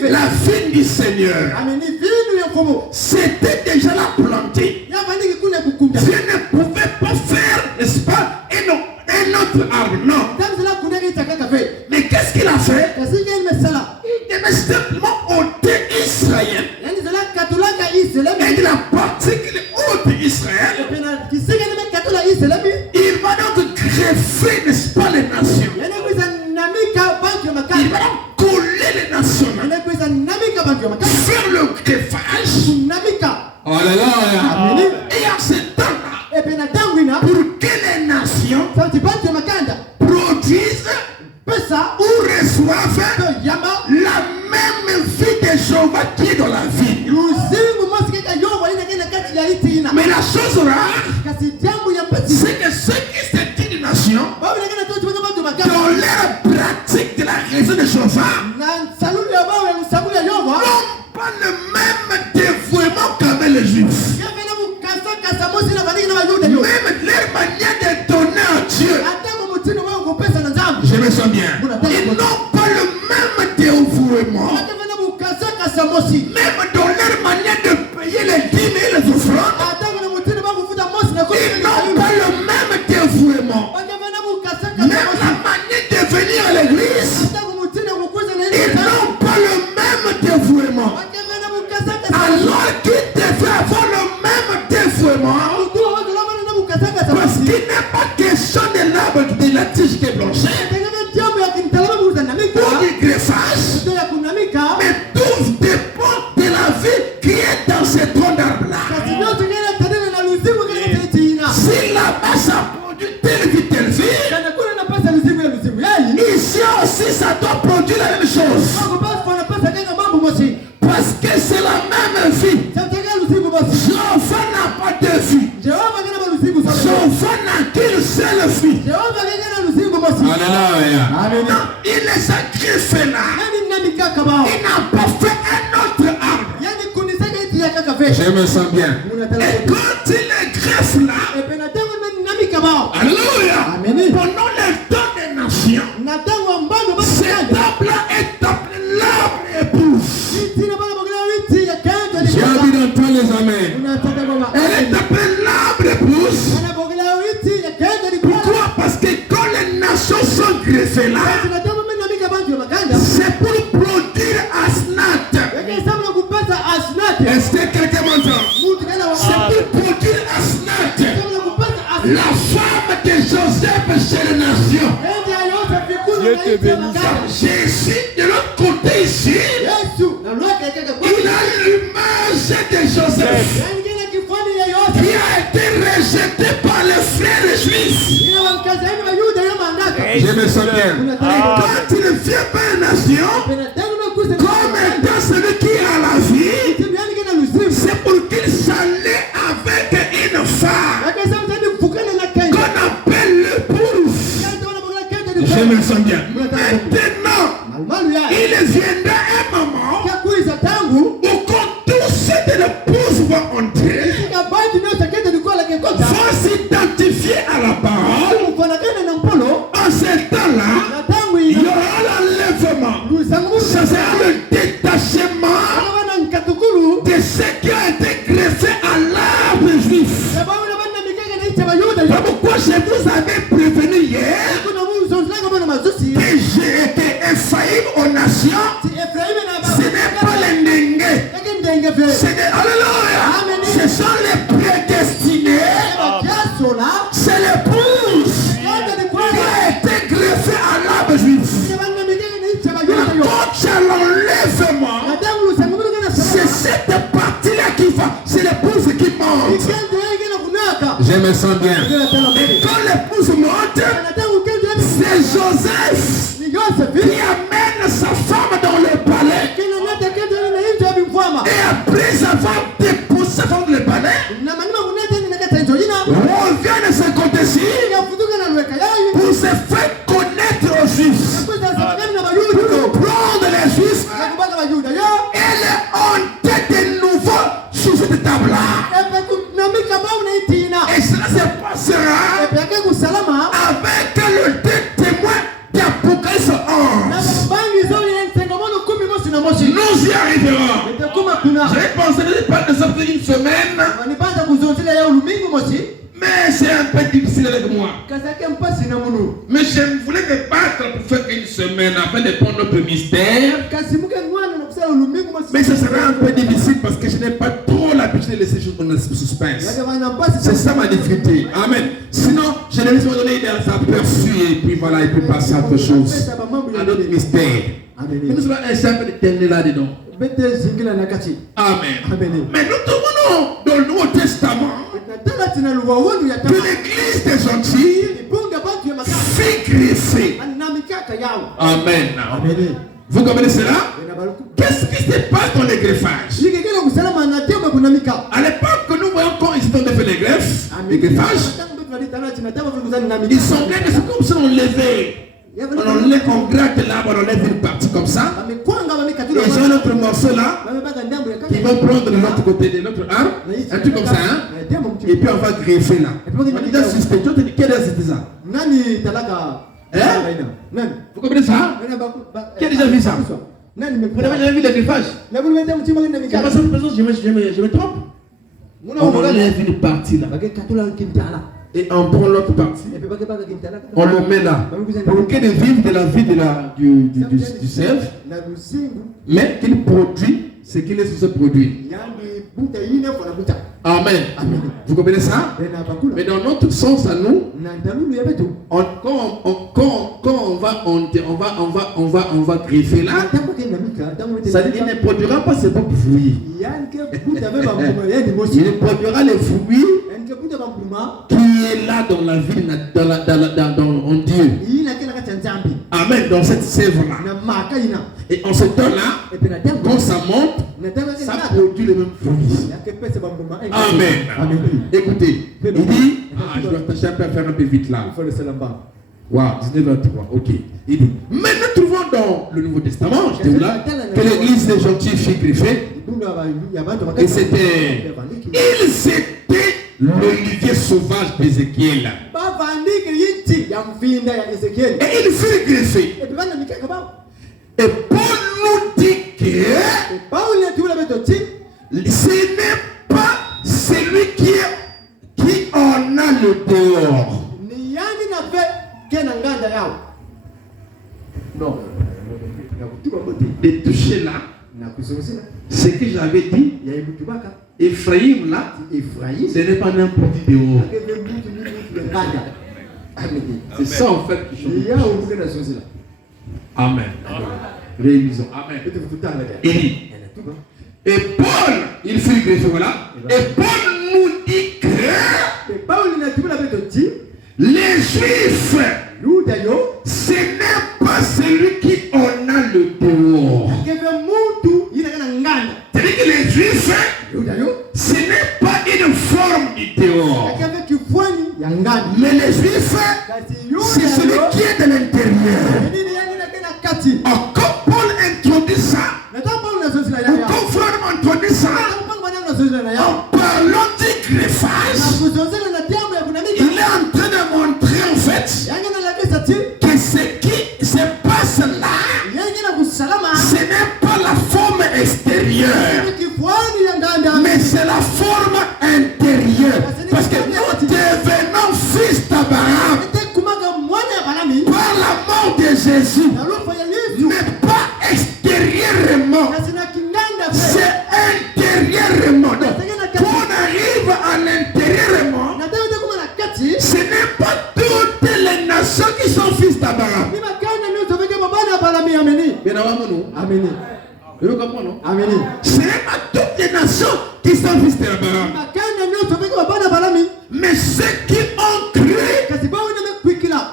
La vigne du Seigneur. C'était déjà la plantée. Dieu ne pouvait pas faire, n'est-ce pas, un autre arbre, non. Mais qu'est-ce qu'il a fait? Il devait simplement ôter Israël. Et de la partie qu'il ôte Israël, il va donc greffer, n'est-ce pas, les nations. Il va donc coller les nations. Faire le greffage. Alléluia. Et en ce temps-là, pour que les nations produisent ou reçoivent la même vie de Jéhovah qui est dans la vie. Mais la chose rare, c'est que ceux qui sont une nation, dans leur pratique de la raison de Jéhovah, n'ont pas le même dévouement qu'avec les Juifs. Même leur manière de donner à Dieu, je me sens bien. Ils n'ont pas le même dévouement. Même dans leur manière de payer les dîmes et les offrandes, ils n'ont pas le même dévouement. Même la manière de venir à l'église, ils n'ont pas le même dévouement. Alors qu'ils devaient avoir le même dévouement, parce qu'il n'est pas question de l'arbre de la tige qui est blanchie, ou du greffage, mais tout dépend de la vie qui est dans ce tronc d'arbre-là. Si là-bas ça produit telle vie, ici aussi ça doit produire la même chose. Parce que c'est la même vie. Jéhovah n'a pas de vie. Jéhovah n'a qu'une seule vie. Alléluia. Il les a greffés là. Il n'a pas fait un autre arbre. Je me sens bien. Et quand il les greffe là, alléluia, pendant le temps des nations, cet arbre-là est appelé l'arbre épouse. J'ai envie d'entendre les amens. Elle est appelée l'arbre épouse. Pourquoi? Parce que quand les nations sont greffées là, c'est pour produire Asnat. Est-ce que quelqu'un m'entend? C'est pour produire Asnat, la femme de Joseph chez les nations. Dieu te bénisse. Jésus de l'autre côté ici, il a l'image de Joseph qui a été rejeté par les frères juifs. Je me sens bien. Quand il vient par une nation, comme étant celui qui a la vie, c'est pour qu'il s'allait avec une femme qu'on appelle l'épouse. Je me sens bien. Maintenant, il viendra un moment où quand tous de l'épouse vont entrer, vont s'y que ceux qui ont été greffés à l'arbre juif. C'est pourquoi je vous avais prévenu hier que j'ai été Ephraïm aux nations. Ce n'est pas les Nengue. Alléluia. Ce sont les prédestinés. C'est l'épouse qui a été greffée à l'arbre juif. Quand tu as l'enlèvement, c'est cette partie-là qui va. C'est l'épouse qui monte. Je me sens bien. Et quand l'épouse monte, c'est Joseph qui amène sa femme dans le palais. Et après avoir déposé sa femme dans le palais, revient de ce côté-ci pour se faire connaître aux Juifs. Pour prendre les Juifs et les honter de nouveau sur cette table-là. Et cela se passera avec le deux témoins d'Apocalypse 11. Nous y arriverons. J'avais pensé de pas de sortir une semaine, mais c'est un peu difficile avec moi. Mais je voulais me battre pour faire une semaine afin de prendre notre mystère. Mais ce sera un peu difficile parce que je n'ai pas trop l'habitude de laisser les choses en suspense. C'est ça ma difficulté. Amen. Sinon, je vais vous donner des aperçus et puis voilà, et puis passer à autre chose. À notre mystère. Mais nous allons essayer de terminer là-dedans. Amen. Mais nous trouvons dans le Nouveau Testament que l'église des gentils fait greffer. Amen. Vous comprenez cela? Qu'est-ce qui se passe dans les greffages? À l'époque que nous voyons quand ils ont fait les greffes, les greffages, ils sont bien que c'est comme si on levait. On gratte là, on enlève une partie comme ça. Et j'ai un autre morceau là qui va prendre de l'autre côté de notre arme. Un truc comme ça, hein? Et puis on va greffer là. On dit assisté. Tu dis quel est ça? Vous comprenez ça? Qui a déjà vu ça? Vous n'avez jamais vu les greffages? Je me trompe. On enlève une partie là. Et on prend l'autre partie. On le met là. Pour qu'il vive de la vie du cerf. Mais qu'il produit ce qu'il est censé produire. Amen. Vous comprenez ça? Mais dans notre sens à nous, quand on va greffer là, ça dit qu'il ne produira pas ses propres fruits. Il produira les fruits qui est là dans la vie, en Dieu. Amen. Dans cette sève-là. Et en ce temps-là, quand ça monte, ça produit les mêmes fruits. Amen. Écoutez, il dit, je dois tâcher un peu à faire un peu vite là. Wow, 19h03, ok. Il dit, mais nous trouvons dans le Nouveau Testament, je dis là, que l'église des gentils fut greffée. Et c'était, ils étaient l'olivier sauvage d'Ézéchiel. Et il fut greffé. Et Paul nous dit que ce n'est pas celui qui en a le dehors. Non. De toucher là, ce que j'avais dit, Ephraïm là, ce n'est pas n'importe qui dehors. C'est ça en fait qui change. Amen. Réalisons. Amen. Et Paul, il fut greffé, voilà. Et Paul nous dit que les Juifs, ce n'est pas celui qui en a le dehors. C'est-à-dire que les Juifs, ce n'est pas une forme du dehors. Mais les Juifs, c'est celui qui est de l'intérieur. Quand Paul introduit ça, quand Frère introduit ça, en parlant du greffage, il est en train de montrer en fait que ce qui se passe là, ce n'est pas la forme extérieure, c'est la forme intérieure. Parce que nous devenons fils d'Abraham par la mort de Jésus, mais pas extérieurement, c'est intérieurement. Donc, quand on arrive à l'intérieurement, ce n'est pas toutes les nations qui sont fils d'Abraham. Ce n'est pas toutes les nations qui sont fils d'Abraham, mais ceux qui ont cru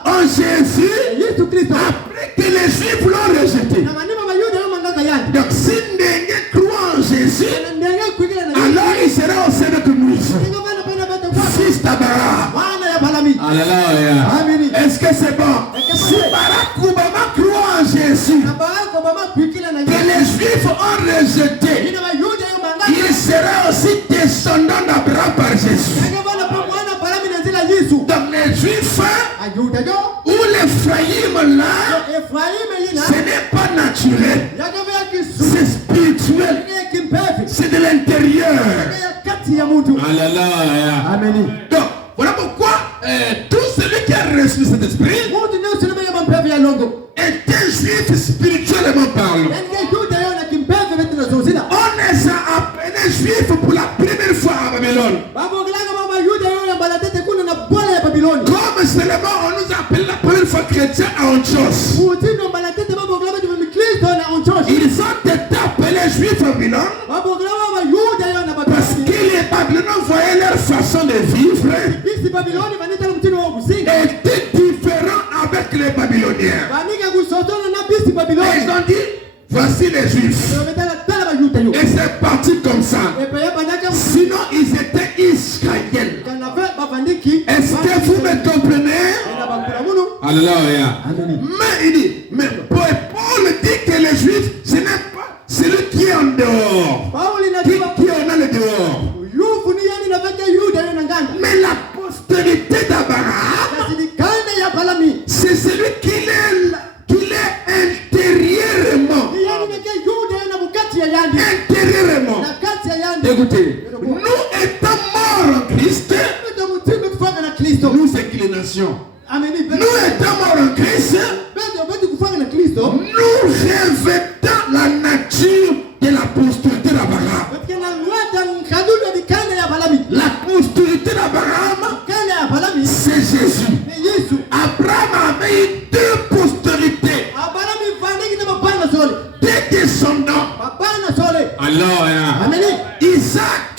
en Jésus après que les Juifs l'ont rejeté. Donc si Ndenge croit en Jésus, alors il sera au sein de Moïse, fils d'Abraham. Alléluia. Est-ce que c'est bon? Si Barack Obama croit en Jésus, que les Juifs ont rejeté, il sera aussi descendant d'Abraham par Jésus. Donc les Juifs ou l'Ephraïm là, ce n'est pas naturel, c'est spirituel, c'est de l'intérieur. Alléluia. Donc voilà pourquoi tout celui qui a reçu cet esprit est un juif spirituellement parlant. On les a appelés juifs pour la première fois à Babylone. Comme seulement on nous appelle la première fois chrétiens à Antioche. Ils ont été appelés juifs à Babylone parce que les Babyloniens voyaient leur façon de vivre était différent avec les Babyloniens. Et ils ont dit, voici les Juifs. Et c'est parti comme ça. Sinon, ils étaient Israéliens. Est-ce que vous me comprenez? Alléluia. Mais il dit, mais Paul dit que les Juifs, ce n'est pas celui qui est en dehors, qui en a le dehors. Mais la postérité d'Abraham, c'est celui qui est intérieurement. Intérieurement. Écoutez, nous étant morts en Christ, nous inclinations. Nous étant morts en Christ, nous revêtons la nature de la postérité d'Abraham. La postérité d'Abraham, c'est Jésus. Abraham avait eu deux postérités, deux descendants. Alors, Isaac,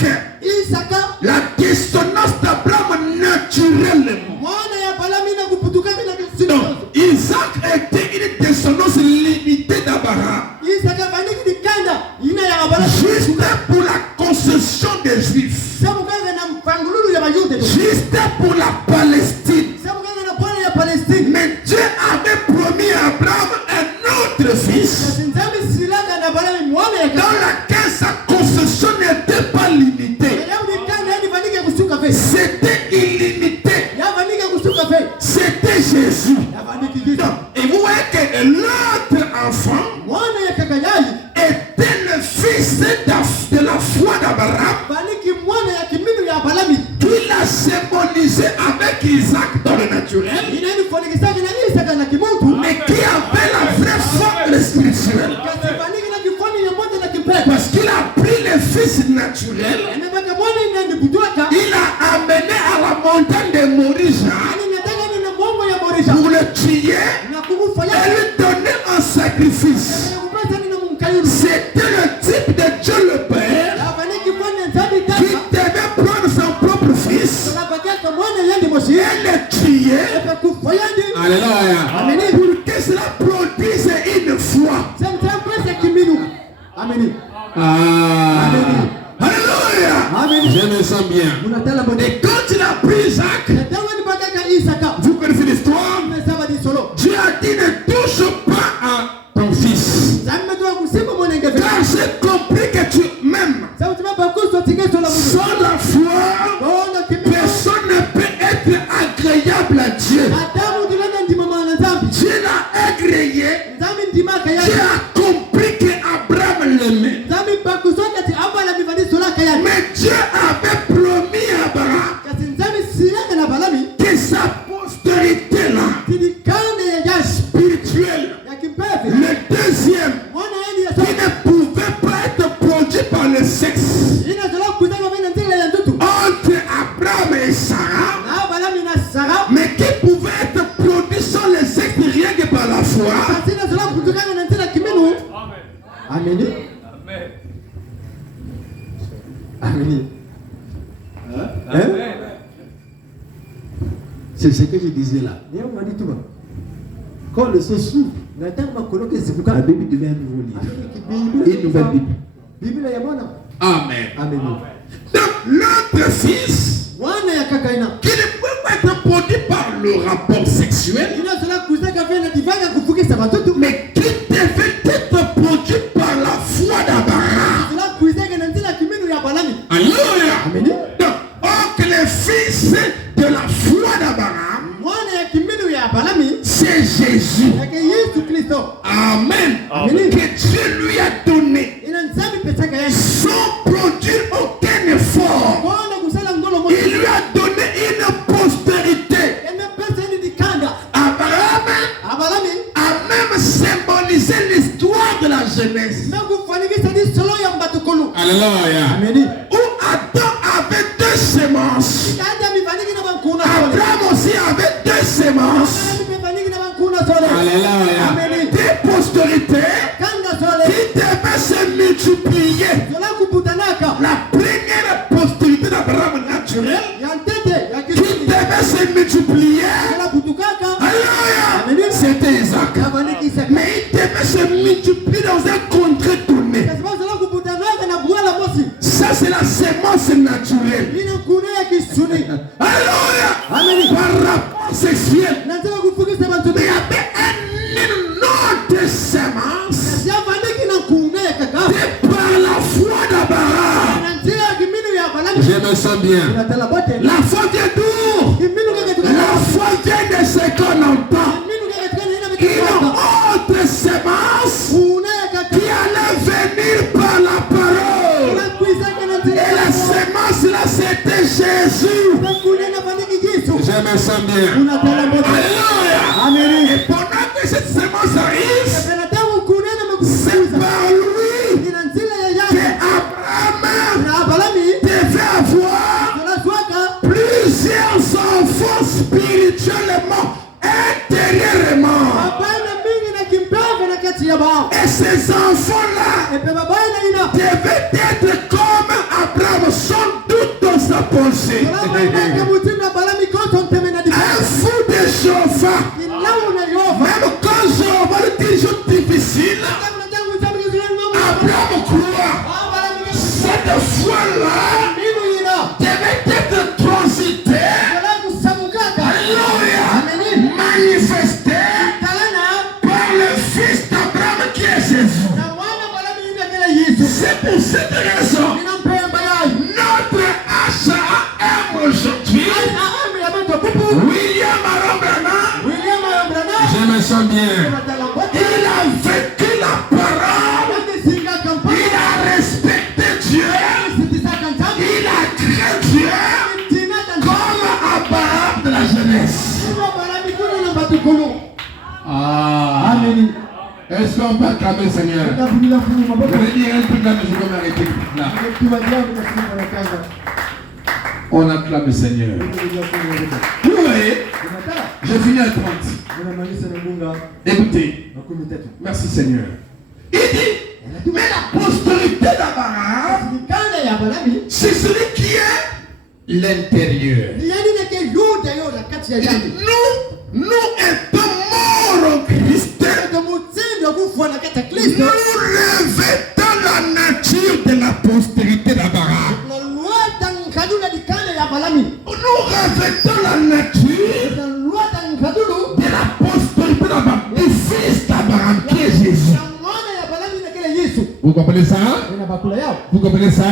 la descendance d'Abraham naturellement. Donc, Isaac était une descendance limitée d'Abraham. Juste pour la concession des Juifs. Juste pour la Palestine. Mais Dieu avait promis à Abraham un autre fils dans laquelle sa concession n'était pas limitée. C'était illimité. C'était Jésus. Et vous voyez que l'autre enfant était le fils de la foi d'Abraham, qu'il a symbolisé avec Isaac dans le naturel, mais qui avait la vraie forme spirituelle. Parce qu'il a pris le fils naturel, il a amené à la montagne de Morija pour le tuer et lui donner un sacrifice. C'était le type de Dieu le Père qui devait prendre son propre fils et le tuer. Alléluia. Pour que cela produise une foi. Amen. Alléluia. Je me sens bien. Et quand il a pris Isaac, vous connaissez l'histoire. Dieu a dit ne touche pas à ton fils. Car j'ai compris que tu m'aimes. Sans la foi, personne ne peut être agréable à Dieu. Dieu l'a agréé. Dieu a compris qu'Abraham l'aimait. Mais Dieu avait promis à Abraham que sa postérité-là, spirituelle, le deuxième, qui ne pouvait pas être produit par le sexe, entre Abraham et Sarah, mais qui pouvait être produit sans le sexe rien que par la foi. Amen. Amen. C'est ce que je disais là. Quand le son s'ouvre, la Bible devient un nouveau livre. Une nouvelle Bible. Amen. Amen. Donc l'autre fils, qui ne peut pas être produit par le rapport sexuel, mais qui devait être produit par la foi d'Abraham. Alléluia. Donc, que le fils de la foi d'Abraham, c'est Jésus. Amen. Que Dieu lui a donné sans produire aucun effort. Il lui a donné une postérité. Abraham a même symbolisé l'histoire de la jeunesse. Alléluia. Où Adam avait deux semences. Abraham aussi avait deux semences. Alléluia. Des postérités qui devaient se multiplier. La première postérité d'Abraham naturelle qui devait se multiplier. Alléluia. C'était Isaac. Mais il devait se multiplier dans un contrée tourné. Ça c'est la semence naturelle. Alléluia. Par rapport sexuel. Mais il y avait une autre semence. C'est par la foi d'Abraham. Je me sens bien. La foi vient d'où? La foi vient de ce qu'on entend. Une autre semence qui allait venir par la parole. Et la semence là c'était Jésus. Je me sens bien. Alléluia. Et pendant que cette semence arrive, c'est par lui que Abraham devait avoir plusieurs enfants spirituellement, intérieurement. Et ces enfants-là devaient être comme Abraham, sans doute dans sa pensée. Un fou de chauffard. Même quand je vois des choses difficiles, Abraham croit. Cette foi-là devait être transitée. Alléluia. Manifestée par le fils d'Abraham qui est Jésus. C'est pour cette raison notre achat aime aujourd'hui William Arambana. Je me sens bien. Il a vécu la parole. Il a respecté Dieu. Il a cru Dieu comme Abraham de la jeunesse. Amen. Est-ce qu'on peut acclamer le Seigneur? Je vais dire un truc là, mais je vais m'arrêter là. On acclame le Seigneur. Vous voyez, je finis à 30. Écoutez. Merci Seigneur. Il dit, mais la postérité d'Abraham, c'est celui qui est l'intérieur. Nous étant morts en Christ, nous revêtons la nature de la postérité d'Abraham. Nous revêtons la nature de la postérité d'Abraham, du fils d'Abraham qui est Jésus. Vous comprenez ça? Vous comprenez ça?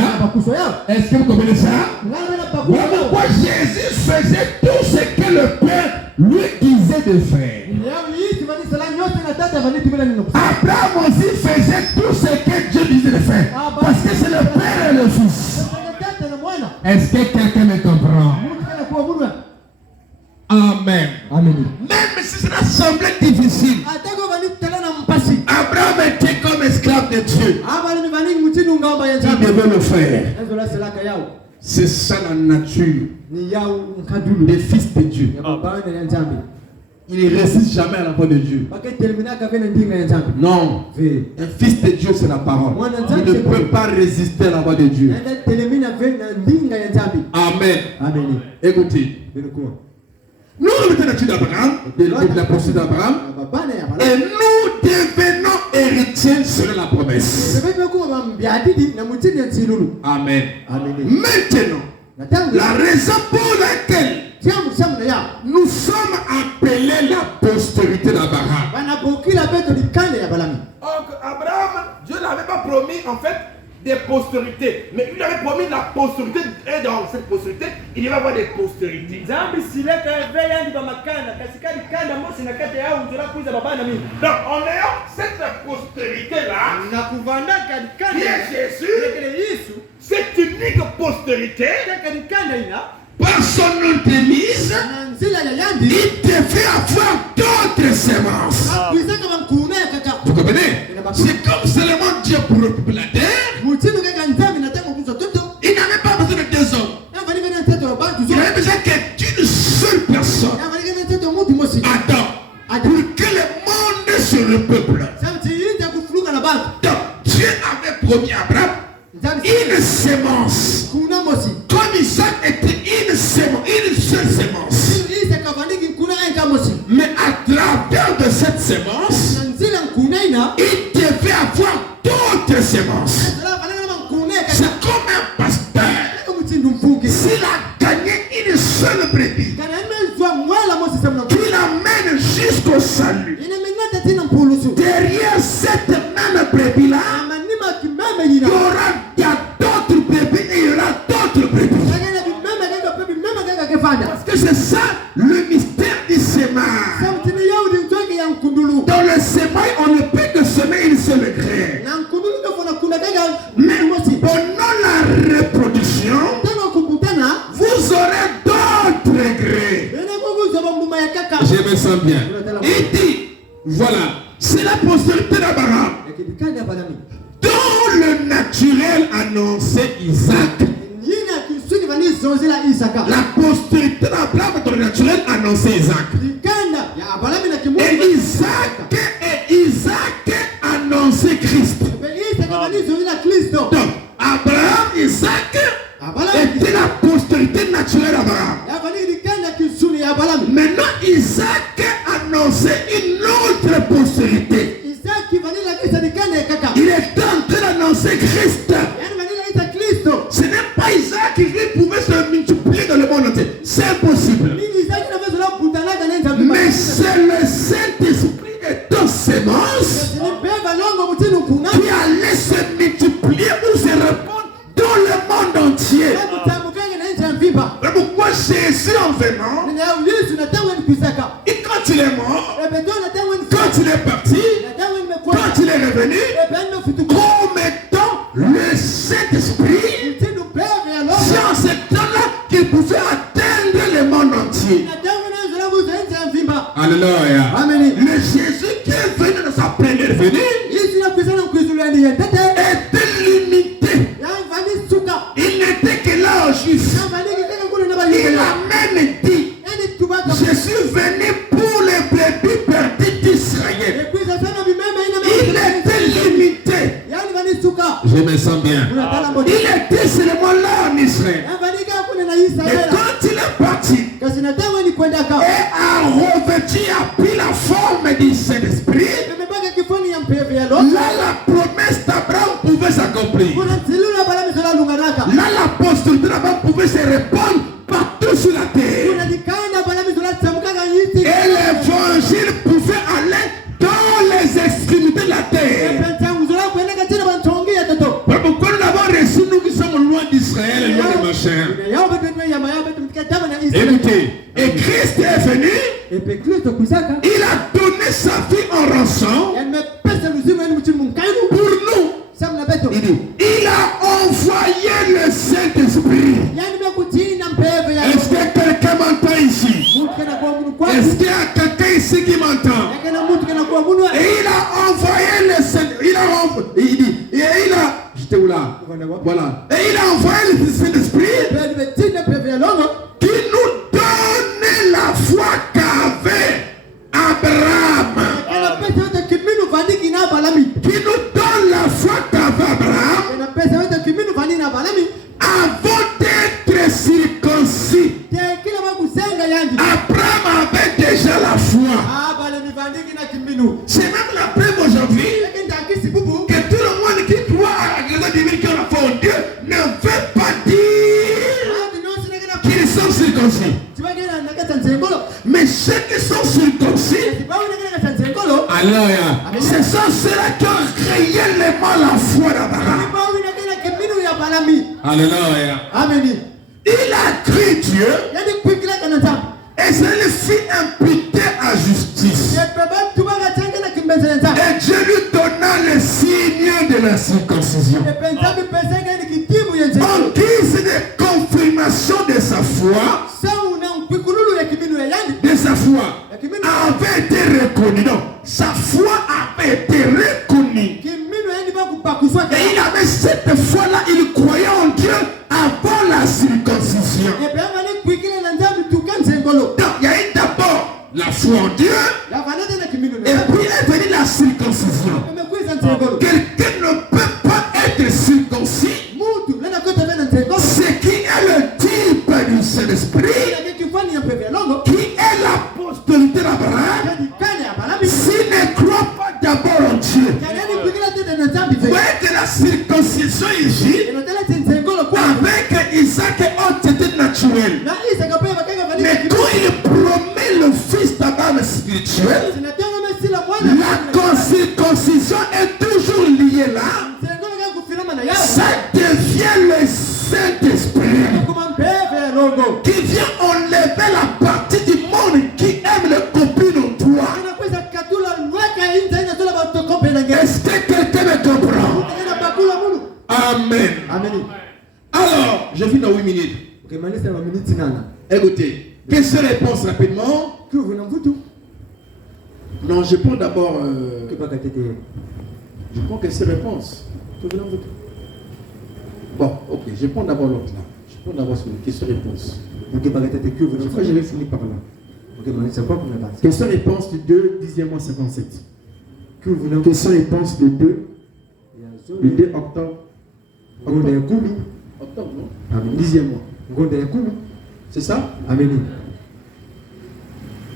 Est-ce que vous comprenez ça? Voilà pourquoi Jésus faisait tout ce que le Père lui disait de faire. Abraham aussi faisait tout ce que Dieu disait de faire. Parce que c'est le Père et le Fils. Est-ce que quelqu'un me comprend? Amen. Amen. Même si cela semblait difficile, Abraham était comme esclave de Dieu. Il devait le faire. C'est ça la nature des fils de Dieu. Il ne résiste jamais à la voix de Dieu. Non. Un fils de Dieu, c'est la parole. Il ne peut pas résister à la voix de Dieu. Amen. Amen. Écoutez. Nous, nous étions d'Abraham, de la procédure d'Abraham, et nous devenons héritiers selon la promesse. Amen. Maintenant, la raison pour laquelle nous sommes appelés la postérité d'Abraham. Abraham, Dieu n'avait pas promis en fait des postérités, mais il avait promis la postérité, et dans cette postérité, il y va avoir des postérités. Donc en ayant cette postérité-là, qui est Jésus, cette unique postérité, par son nom de mise, il devait avoir d'autres semences. Vous comprenez? C'est comme seulement Dieu pour occuper la terre. Il n'avait pas besoin de deux hommes. Il avait besoin d'une seule personne. Adam, pour que le monde se repeuple. Donc, Dieu avait promis à Abraham une sémence. Comme Isaac était une seule sémence. Mais à travers de cette sémence, il devait avoir d'autres sémences. C'est comme un pasteur. S'il a gagné une seule brebis, qu'il l'amène jusqu'au salut. Derrière cette même brebis-là, il y aura d'autres brebis et il y aura d'autres brebis. Parce que c'est ça le mystère du sémage. Dans le sémail, on ne peut que semer une seule graine. Mais pendant la reproduction, vous aurez d'autres graines. Je me sens bien. Il dit, voilà, c'est la postérité d'Abraham. Dans le naturel annonçait Isaac. La postérité d'Abraham dans le naturel annonçait Isaac. Et Isaac annonçait Christ. Donc, Abraham, Isaac était la postérité naturelle d'Abraham. Maintenant, Isaac annonçait une autre postérité. Il est en train d'annoncer Christ. Ce n'est pas Isaac qui pouvait se multiplier dans le monde entier. C'est impossible. Mais c'est le Saint-Esprit étant sémence qui allait se multiplier ou se répandre dans le monde entier. Mais pourquoi Jésus en venant, et quand il est mort, quand il est parti, quand il est revenu, comme étant le Saint-Esprit, c'est en ce temps-là qu'il pouvait atteindre le monde entier. Alléluia. Le Jésus qui est venu dans sa première venue était limité. Il n'était que là aux Juifs. Il a même dit, je suis venu pour les brebis perdues d'Israël. Il était limité. Je me sens bien. Il était seulement là en Israël. Et quand il est parti et a revêtu, a pris la forme du Saint-Esprit, là la promesse d'Abraham pouvait s'accomplir. Là la postérité d'Abraham pouvait se répandre partout sur la terre. Et l'évangile pouvait aller dans les extrémités de la terre. Pourquoi nous l'avons reçu, nous qui sommes loin d'Israël, loin de ma chair? Écoutez, et Christ est venu, il a donné sa vie en rançon pour nous. Il a envoyé le Saint-Esprit Alléluia. Ce sont ceux-là qui ont réellement la foi d'Abraham. Alléluia. Amen. Il a cru Dieu et ça lui fit imputer à justice. Et Dieu lui donna le signe de la circoncision. En guise de confirmation de sa foi, avait été reconnue. Non, sa foi avait été reconnue. Et il avait cette foi-là, il croyait en Dieu avant la circoncision. Donc il y a eu d'abord la foi en Dieu, et puis est venue la circoncision. Quelqu'un ne peut pas être circoncis, ce qui est le type du Saint-Esprit, qui est l'apostolité d'Abraham, s'il ne croit pas d'abord en Dieu. Vous voyez que la circoncision ici, avec Isaac, ont été naturels. Mais quand il promet le fils d'Abraham spirituel, la circoncision est toujours liée là. Ça devient le Saint-Esprit qui vient enlever la partie du monde qui aime le copine en toi. Est-ce que quelqu'un me comprend? Amen. Alors, je finis dans 8 minutes. Écoutez, quelle seule réponse rapidement? Non, je prends d'abord. Je prends quelle seule réponse? Bon, ok, je prends d'abord l'autre là. Je prends d'abord sur quelle seule réponse. Je crois que je vais finir par là. Quelle seule réponse du 2, 10e mois 57? Quelle seule réponse du 2, le 2 octobre? Octobre, non? 10e mois. C'est ça? Amen.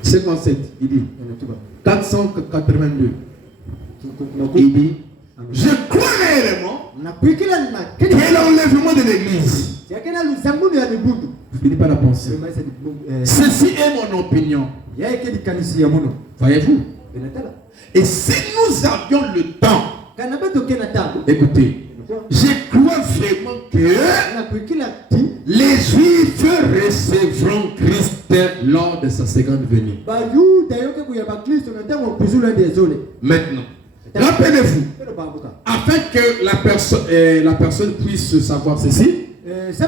57, il dit. 482. Il dit, je crois réellement que l'enlèvement de l'église. Je ne finis pas la pensée. Ceci est mon opinion. Voyez-vous? Et si nous avions le temps, écoutez, je crois vraiment que les Juifs recevront Christ lors de sa seconde venue. Maintenant, rappelez-vous, afin que la personne puisse savoir ceci, c'est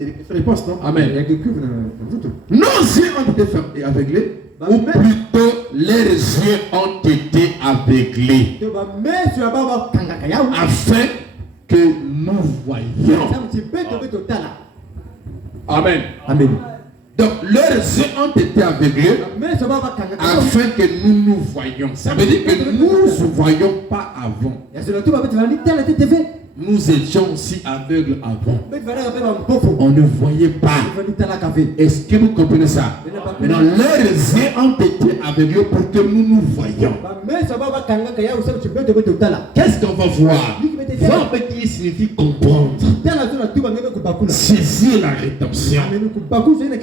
une réponse, non? Amen. Nos yeux ont été fermés, aveuglés, ou plutôt leurs yeux ont été aveuglés, afin que nous voyions. Amen. Donc leurs yeux ont été aveuglés afin que nous voyions. Ça veut dire que nous ne voyions pas avant. Nous étions aussi aveugles avant. On ne voyait pas. Est-ce que vous comprenez ça? Maintenant, leurs yeux ont été aveuglés pour que nous nous voyions. Qu'est-ce qu'on va voir? Voir qui signifie comprendre. Saisir la rédemption.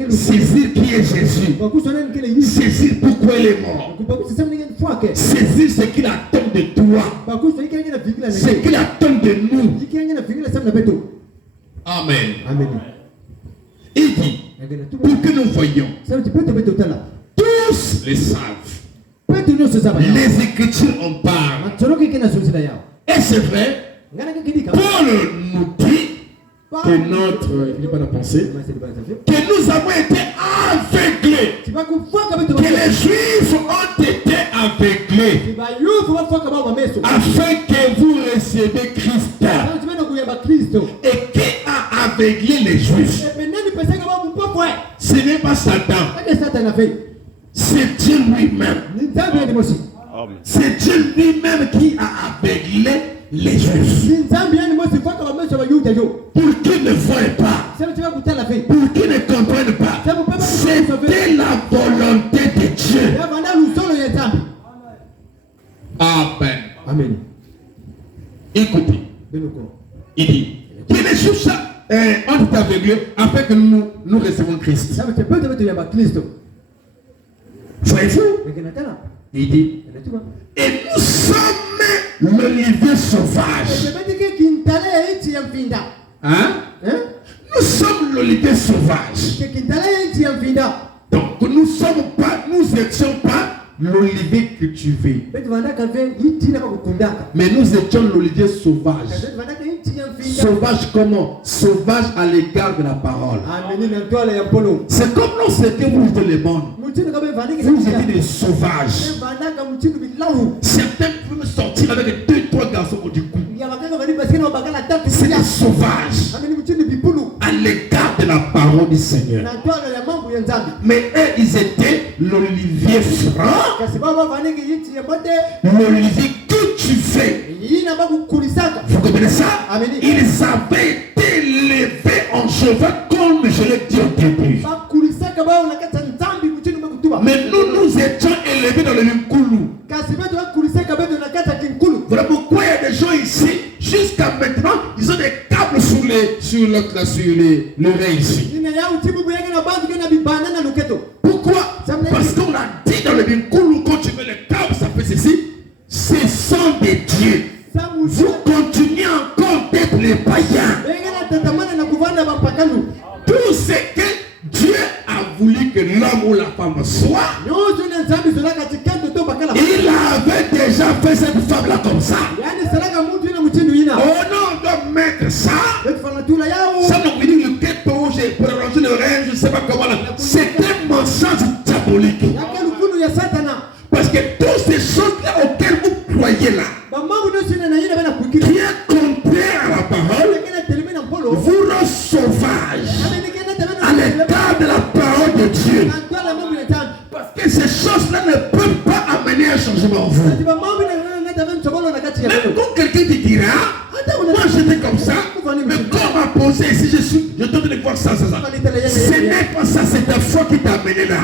Saisir qui est Jésus. Saisir pourquoi il est mort. Saisir ce qu'il attend de toi. Ce qu'il attend de nous. Amen. Il dit, pour que nous voyions, tous les savent. Les Écritures en parlent. Et c'est vrai, Paul nous dit que nous avons été aveuglés, que les Juifs ont été aveuglés, afin que vous receviez Christ. Et qui a aveuglé les Juifs? Ce n'est pas Satan, c'est Dieu lui-même. C'est Dieu lui-même qui a aveuglé les Juifs. Pour qu'ils ne voient pas, pour qu'ils ne comprennent pas, c'était la volonté de Dieu. Amen. Écoutez, il dit que les Juifs ont été aveuglés afin que nous recevons Christ. Voyez-vous? Il dit, et nous sommes l'olivier sauvage. Hein? Nous sommes l'olivier sauvage. Donc nous n'étions pas l'olivier cultivé. Mais nous étions l'olivier sauvage. Sauvage comment? Sauvage à l'égard de la parole. C'est comme lorsque vous êtes les mondes. Vous êtes des sauvages. Certains peuvent sortir avec 2-3 garçons du cou. C'est des sauvages à l'égard de la parole du Seigneur. Mais eux, ils étaient l'olivier franc, l'olivier cultivé. Vous comprenez ça? Ils avaient été élevés en cheval, comme je l'ai dit au début. Mais nous étions élevés dans le Nkoulou. Voilà pourquoi il y a des gens ici, jusqu'à maintenant, ils ont des câbles sur l'oreille ici. Pourquoi? Parce qu'on a dit dans le Nkoulou, quand tu mets les câbles, ça fait ceci. Ce sont des dieux. Vous continuez encore d'être les païens. Tout ce que Dieu a voulu que l'homme ou la femme soit, il avait déjà fait cette femme-là comme ça. Oh non, on doit mettre ça. Ça nous dit le ghetto, pour arranger le rêve, je ne sais pas comment. C'est un mensonge diabolique. Parce que toutes ces choses-là auxquelles vous croyez là, qui est contraire à la parole, vous rend sauvage à l'égard de la parole de Dieu. Parce que ces choses-là ne peuvent pas amener un changement en vous. Même quand quelqu'un te dira, moi j'étais comme ça, mais quand on m'a posé ici, je dois te voir ça. Ce n'est pas ça, c'est ta foi qui t'a amené là.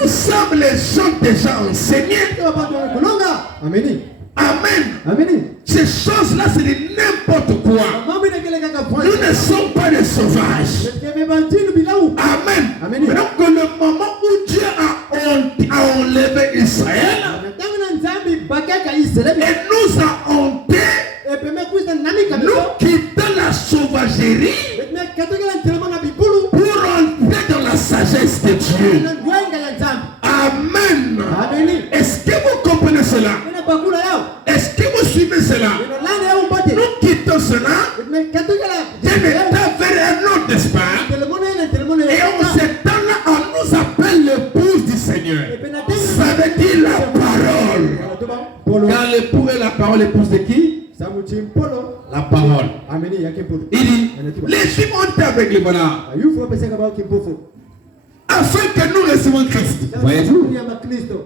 Nous sommes les gens déjà enseignés. Amen. Ces choses-là, c'est de n'importe quoi. Nous ne sommes pas des sauvages. Amen. Maintenant que le moment où Dieu a enlevé Israël et nous a honté, nous quittons la sauvagerie pour entrer dans la sagesse de Dieu. Amen. Est-ce que vous comprenez cela? Est-ce que vous suivez cela? Nous quittons cela d'un état vers un autre, n'est-ce pas? Et on s'étend là, on nous appelle l'épouse du Seigneur. Ça veut dire la parole. Car l'époux est la parole, l'épouse de qui? La parole. Il dit, les Juifs ont été avec les bonheurs afin que nous recevons Christ. Voyez-vous?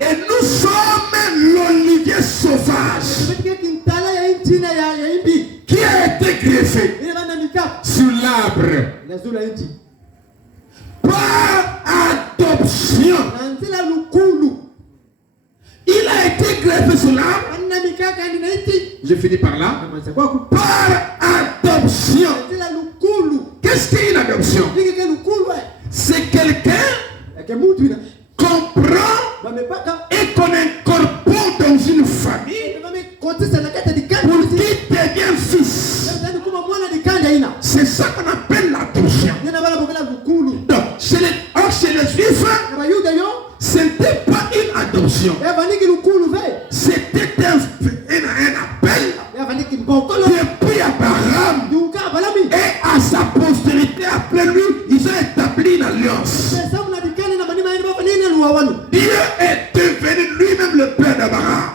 Et nous sommes l'olivier sauvage qui a été greffé sur l'arbre par adoption. Il a été greffé sur l'arbre. Je finis par là. Par adoption. Qu'est-ce qu'est une adoption? C'est quelqu'un qu'on prend et qu'on incorpore dans une famille pour qu'il devienne fils. C'est ça qu'on appelle l'adoption. Donc, chez les Juifs, ce n'était pas une adoption. C'était un appel depuis Abraham et à sa postérité après lui, ils ont établi une alliance. Dieu est devenu lui-même le père d'Abraham.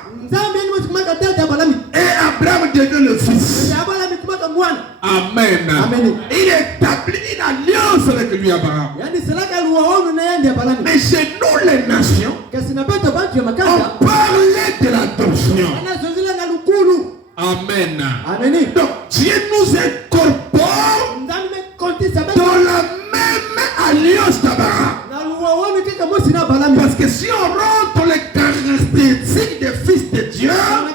Et Abraham devient le fils. Amen. Il établit une alliance avec lui, Abraham. Mais chez nous, les nations, on parlait de l'adoption. Amen. Donc, Dieu nous incorpore dans la même alliance d'Abraham. Parce que si on rentre dans les caractéristiques des fils de Dieu, on ne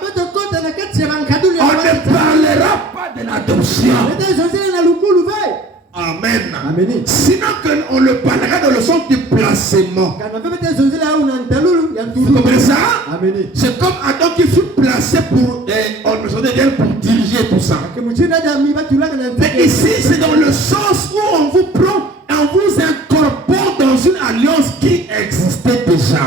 parlera pas de l'adoption. Amen. Sinon on le parlera dans le sens du placement. Vous comprenez ça? Amen. C'est comme Adam qui fut placé pour, pour diriger tout ça. Mais ici, c'est dans le sens où on vous prend, on vous incorpore dans une alliance qui existait déjà.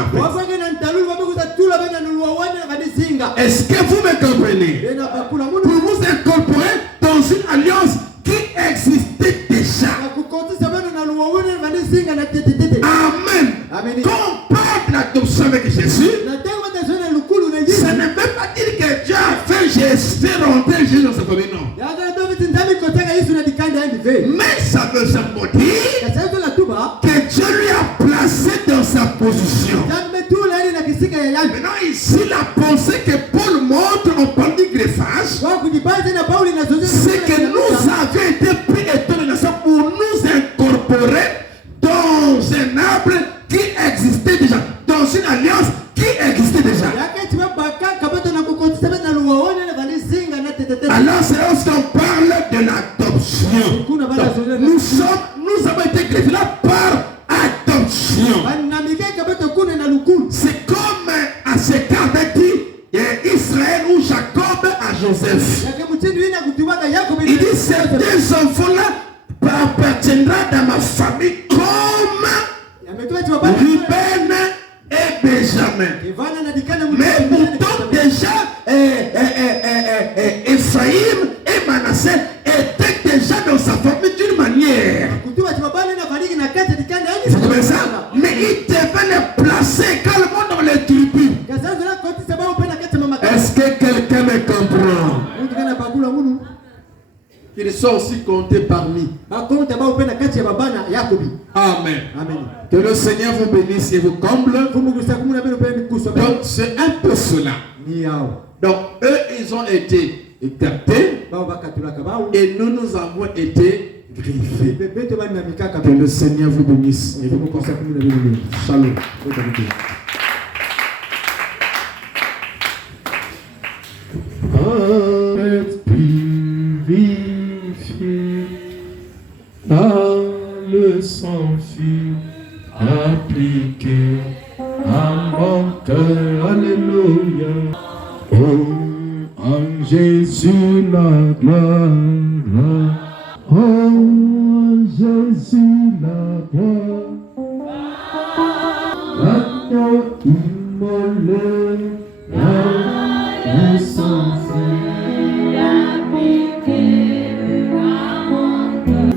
Est-ce que vous me comprenez? Pour vous incorporer dans une alliance qui existait déjà. Amen. Quand on parle de l'adoption avec Jésus, ça ne veut pas dire que Dieu a fait Jésus rentrer Jésus dans sa famille, non. Mais ça veut simplement dire que Dieu lui a placé dans sa position. Maintenant ici, la pensée que Paul montre en parlant du greffage, c'est que nous avions été pris étonnés pour nous incorporer dans un arbre qui existait déjà, dans une alliance qui existait déjà. Alors c'est lorsqu'on parle de l'adoption. Nous avons été greffés là par adoption. C'est comme à ce cas avec Israël ou Jacob à Joseph. Il dit ces enfants-là appartiendront dans ma famille comme Ruben et Benjamin. Mais pourtant déjà Ephraïm et Manassé étaient déjà dans sa famille d'une manière. Vous comprenez ça? Mais il devait les placer calmement dans les tribus. Est-ce que quelqu'un me comprend? Ils sont aussi comptés parmi. Amen. Que le Seigneur vous bénisse et vous comble. Donc c'est un peu cela. Donc eux ils ont été écartés et nous avons été griffés. Que le Seigneur vous bénisse et vous comble. Shalom. Dans le sang fut appliqué à mon cœur, alléluia. Oh, en Jésus la gloire, oh, en Jésus la gloire, l'agneau immolé, dans le sang fut appliqué à mon cœur.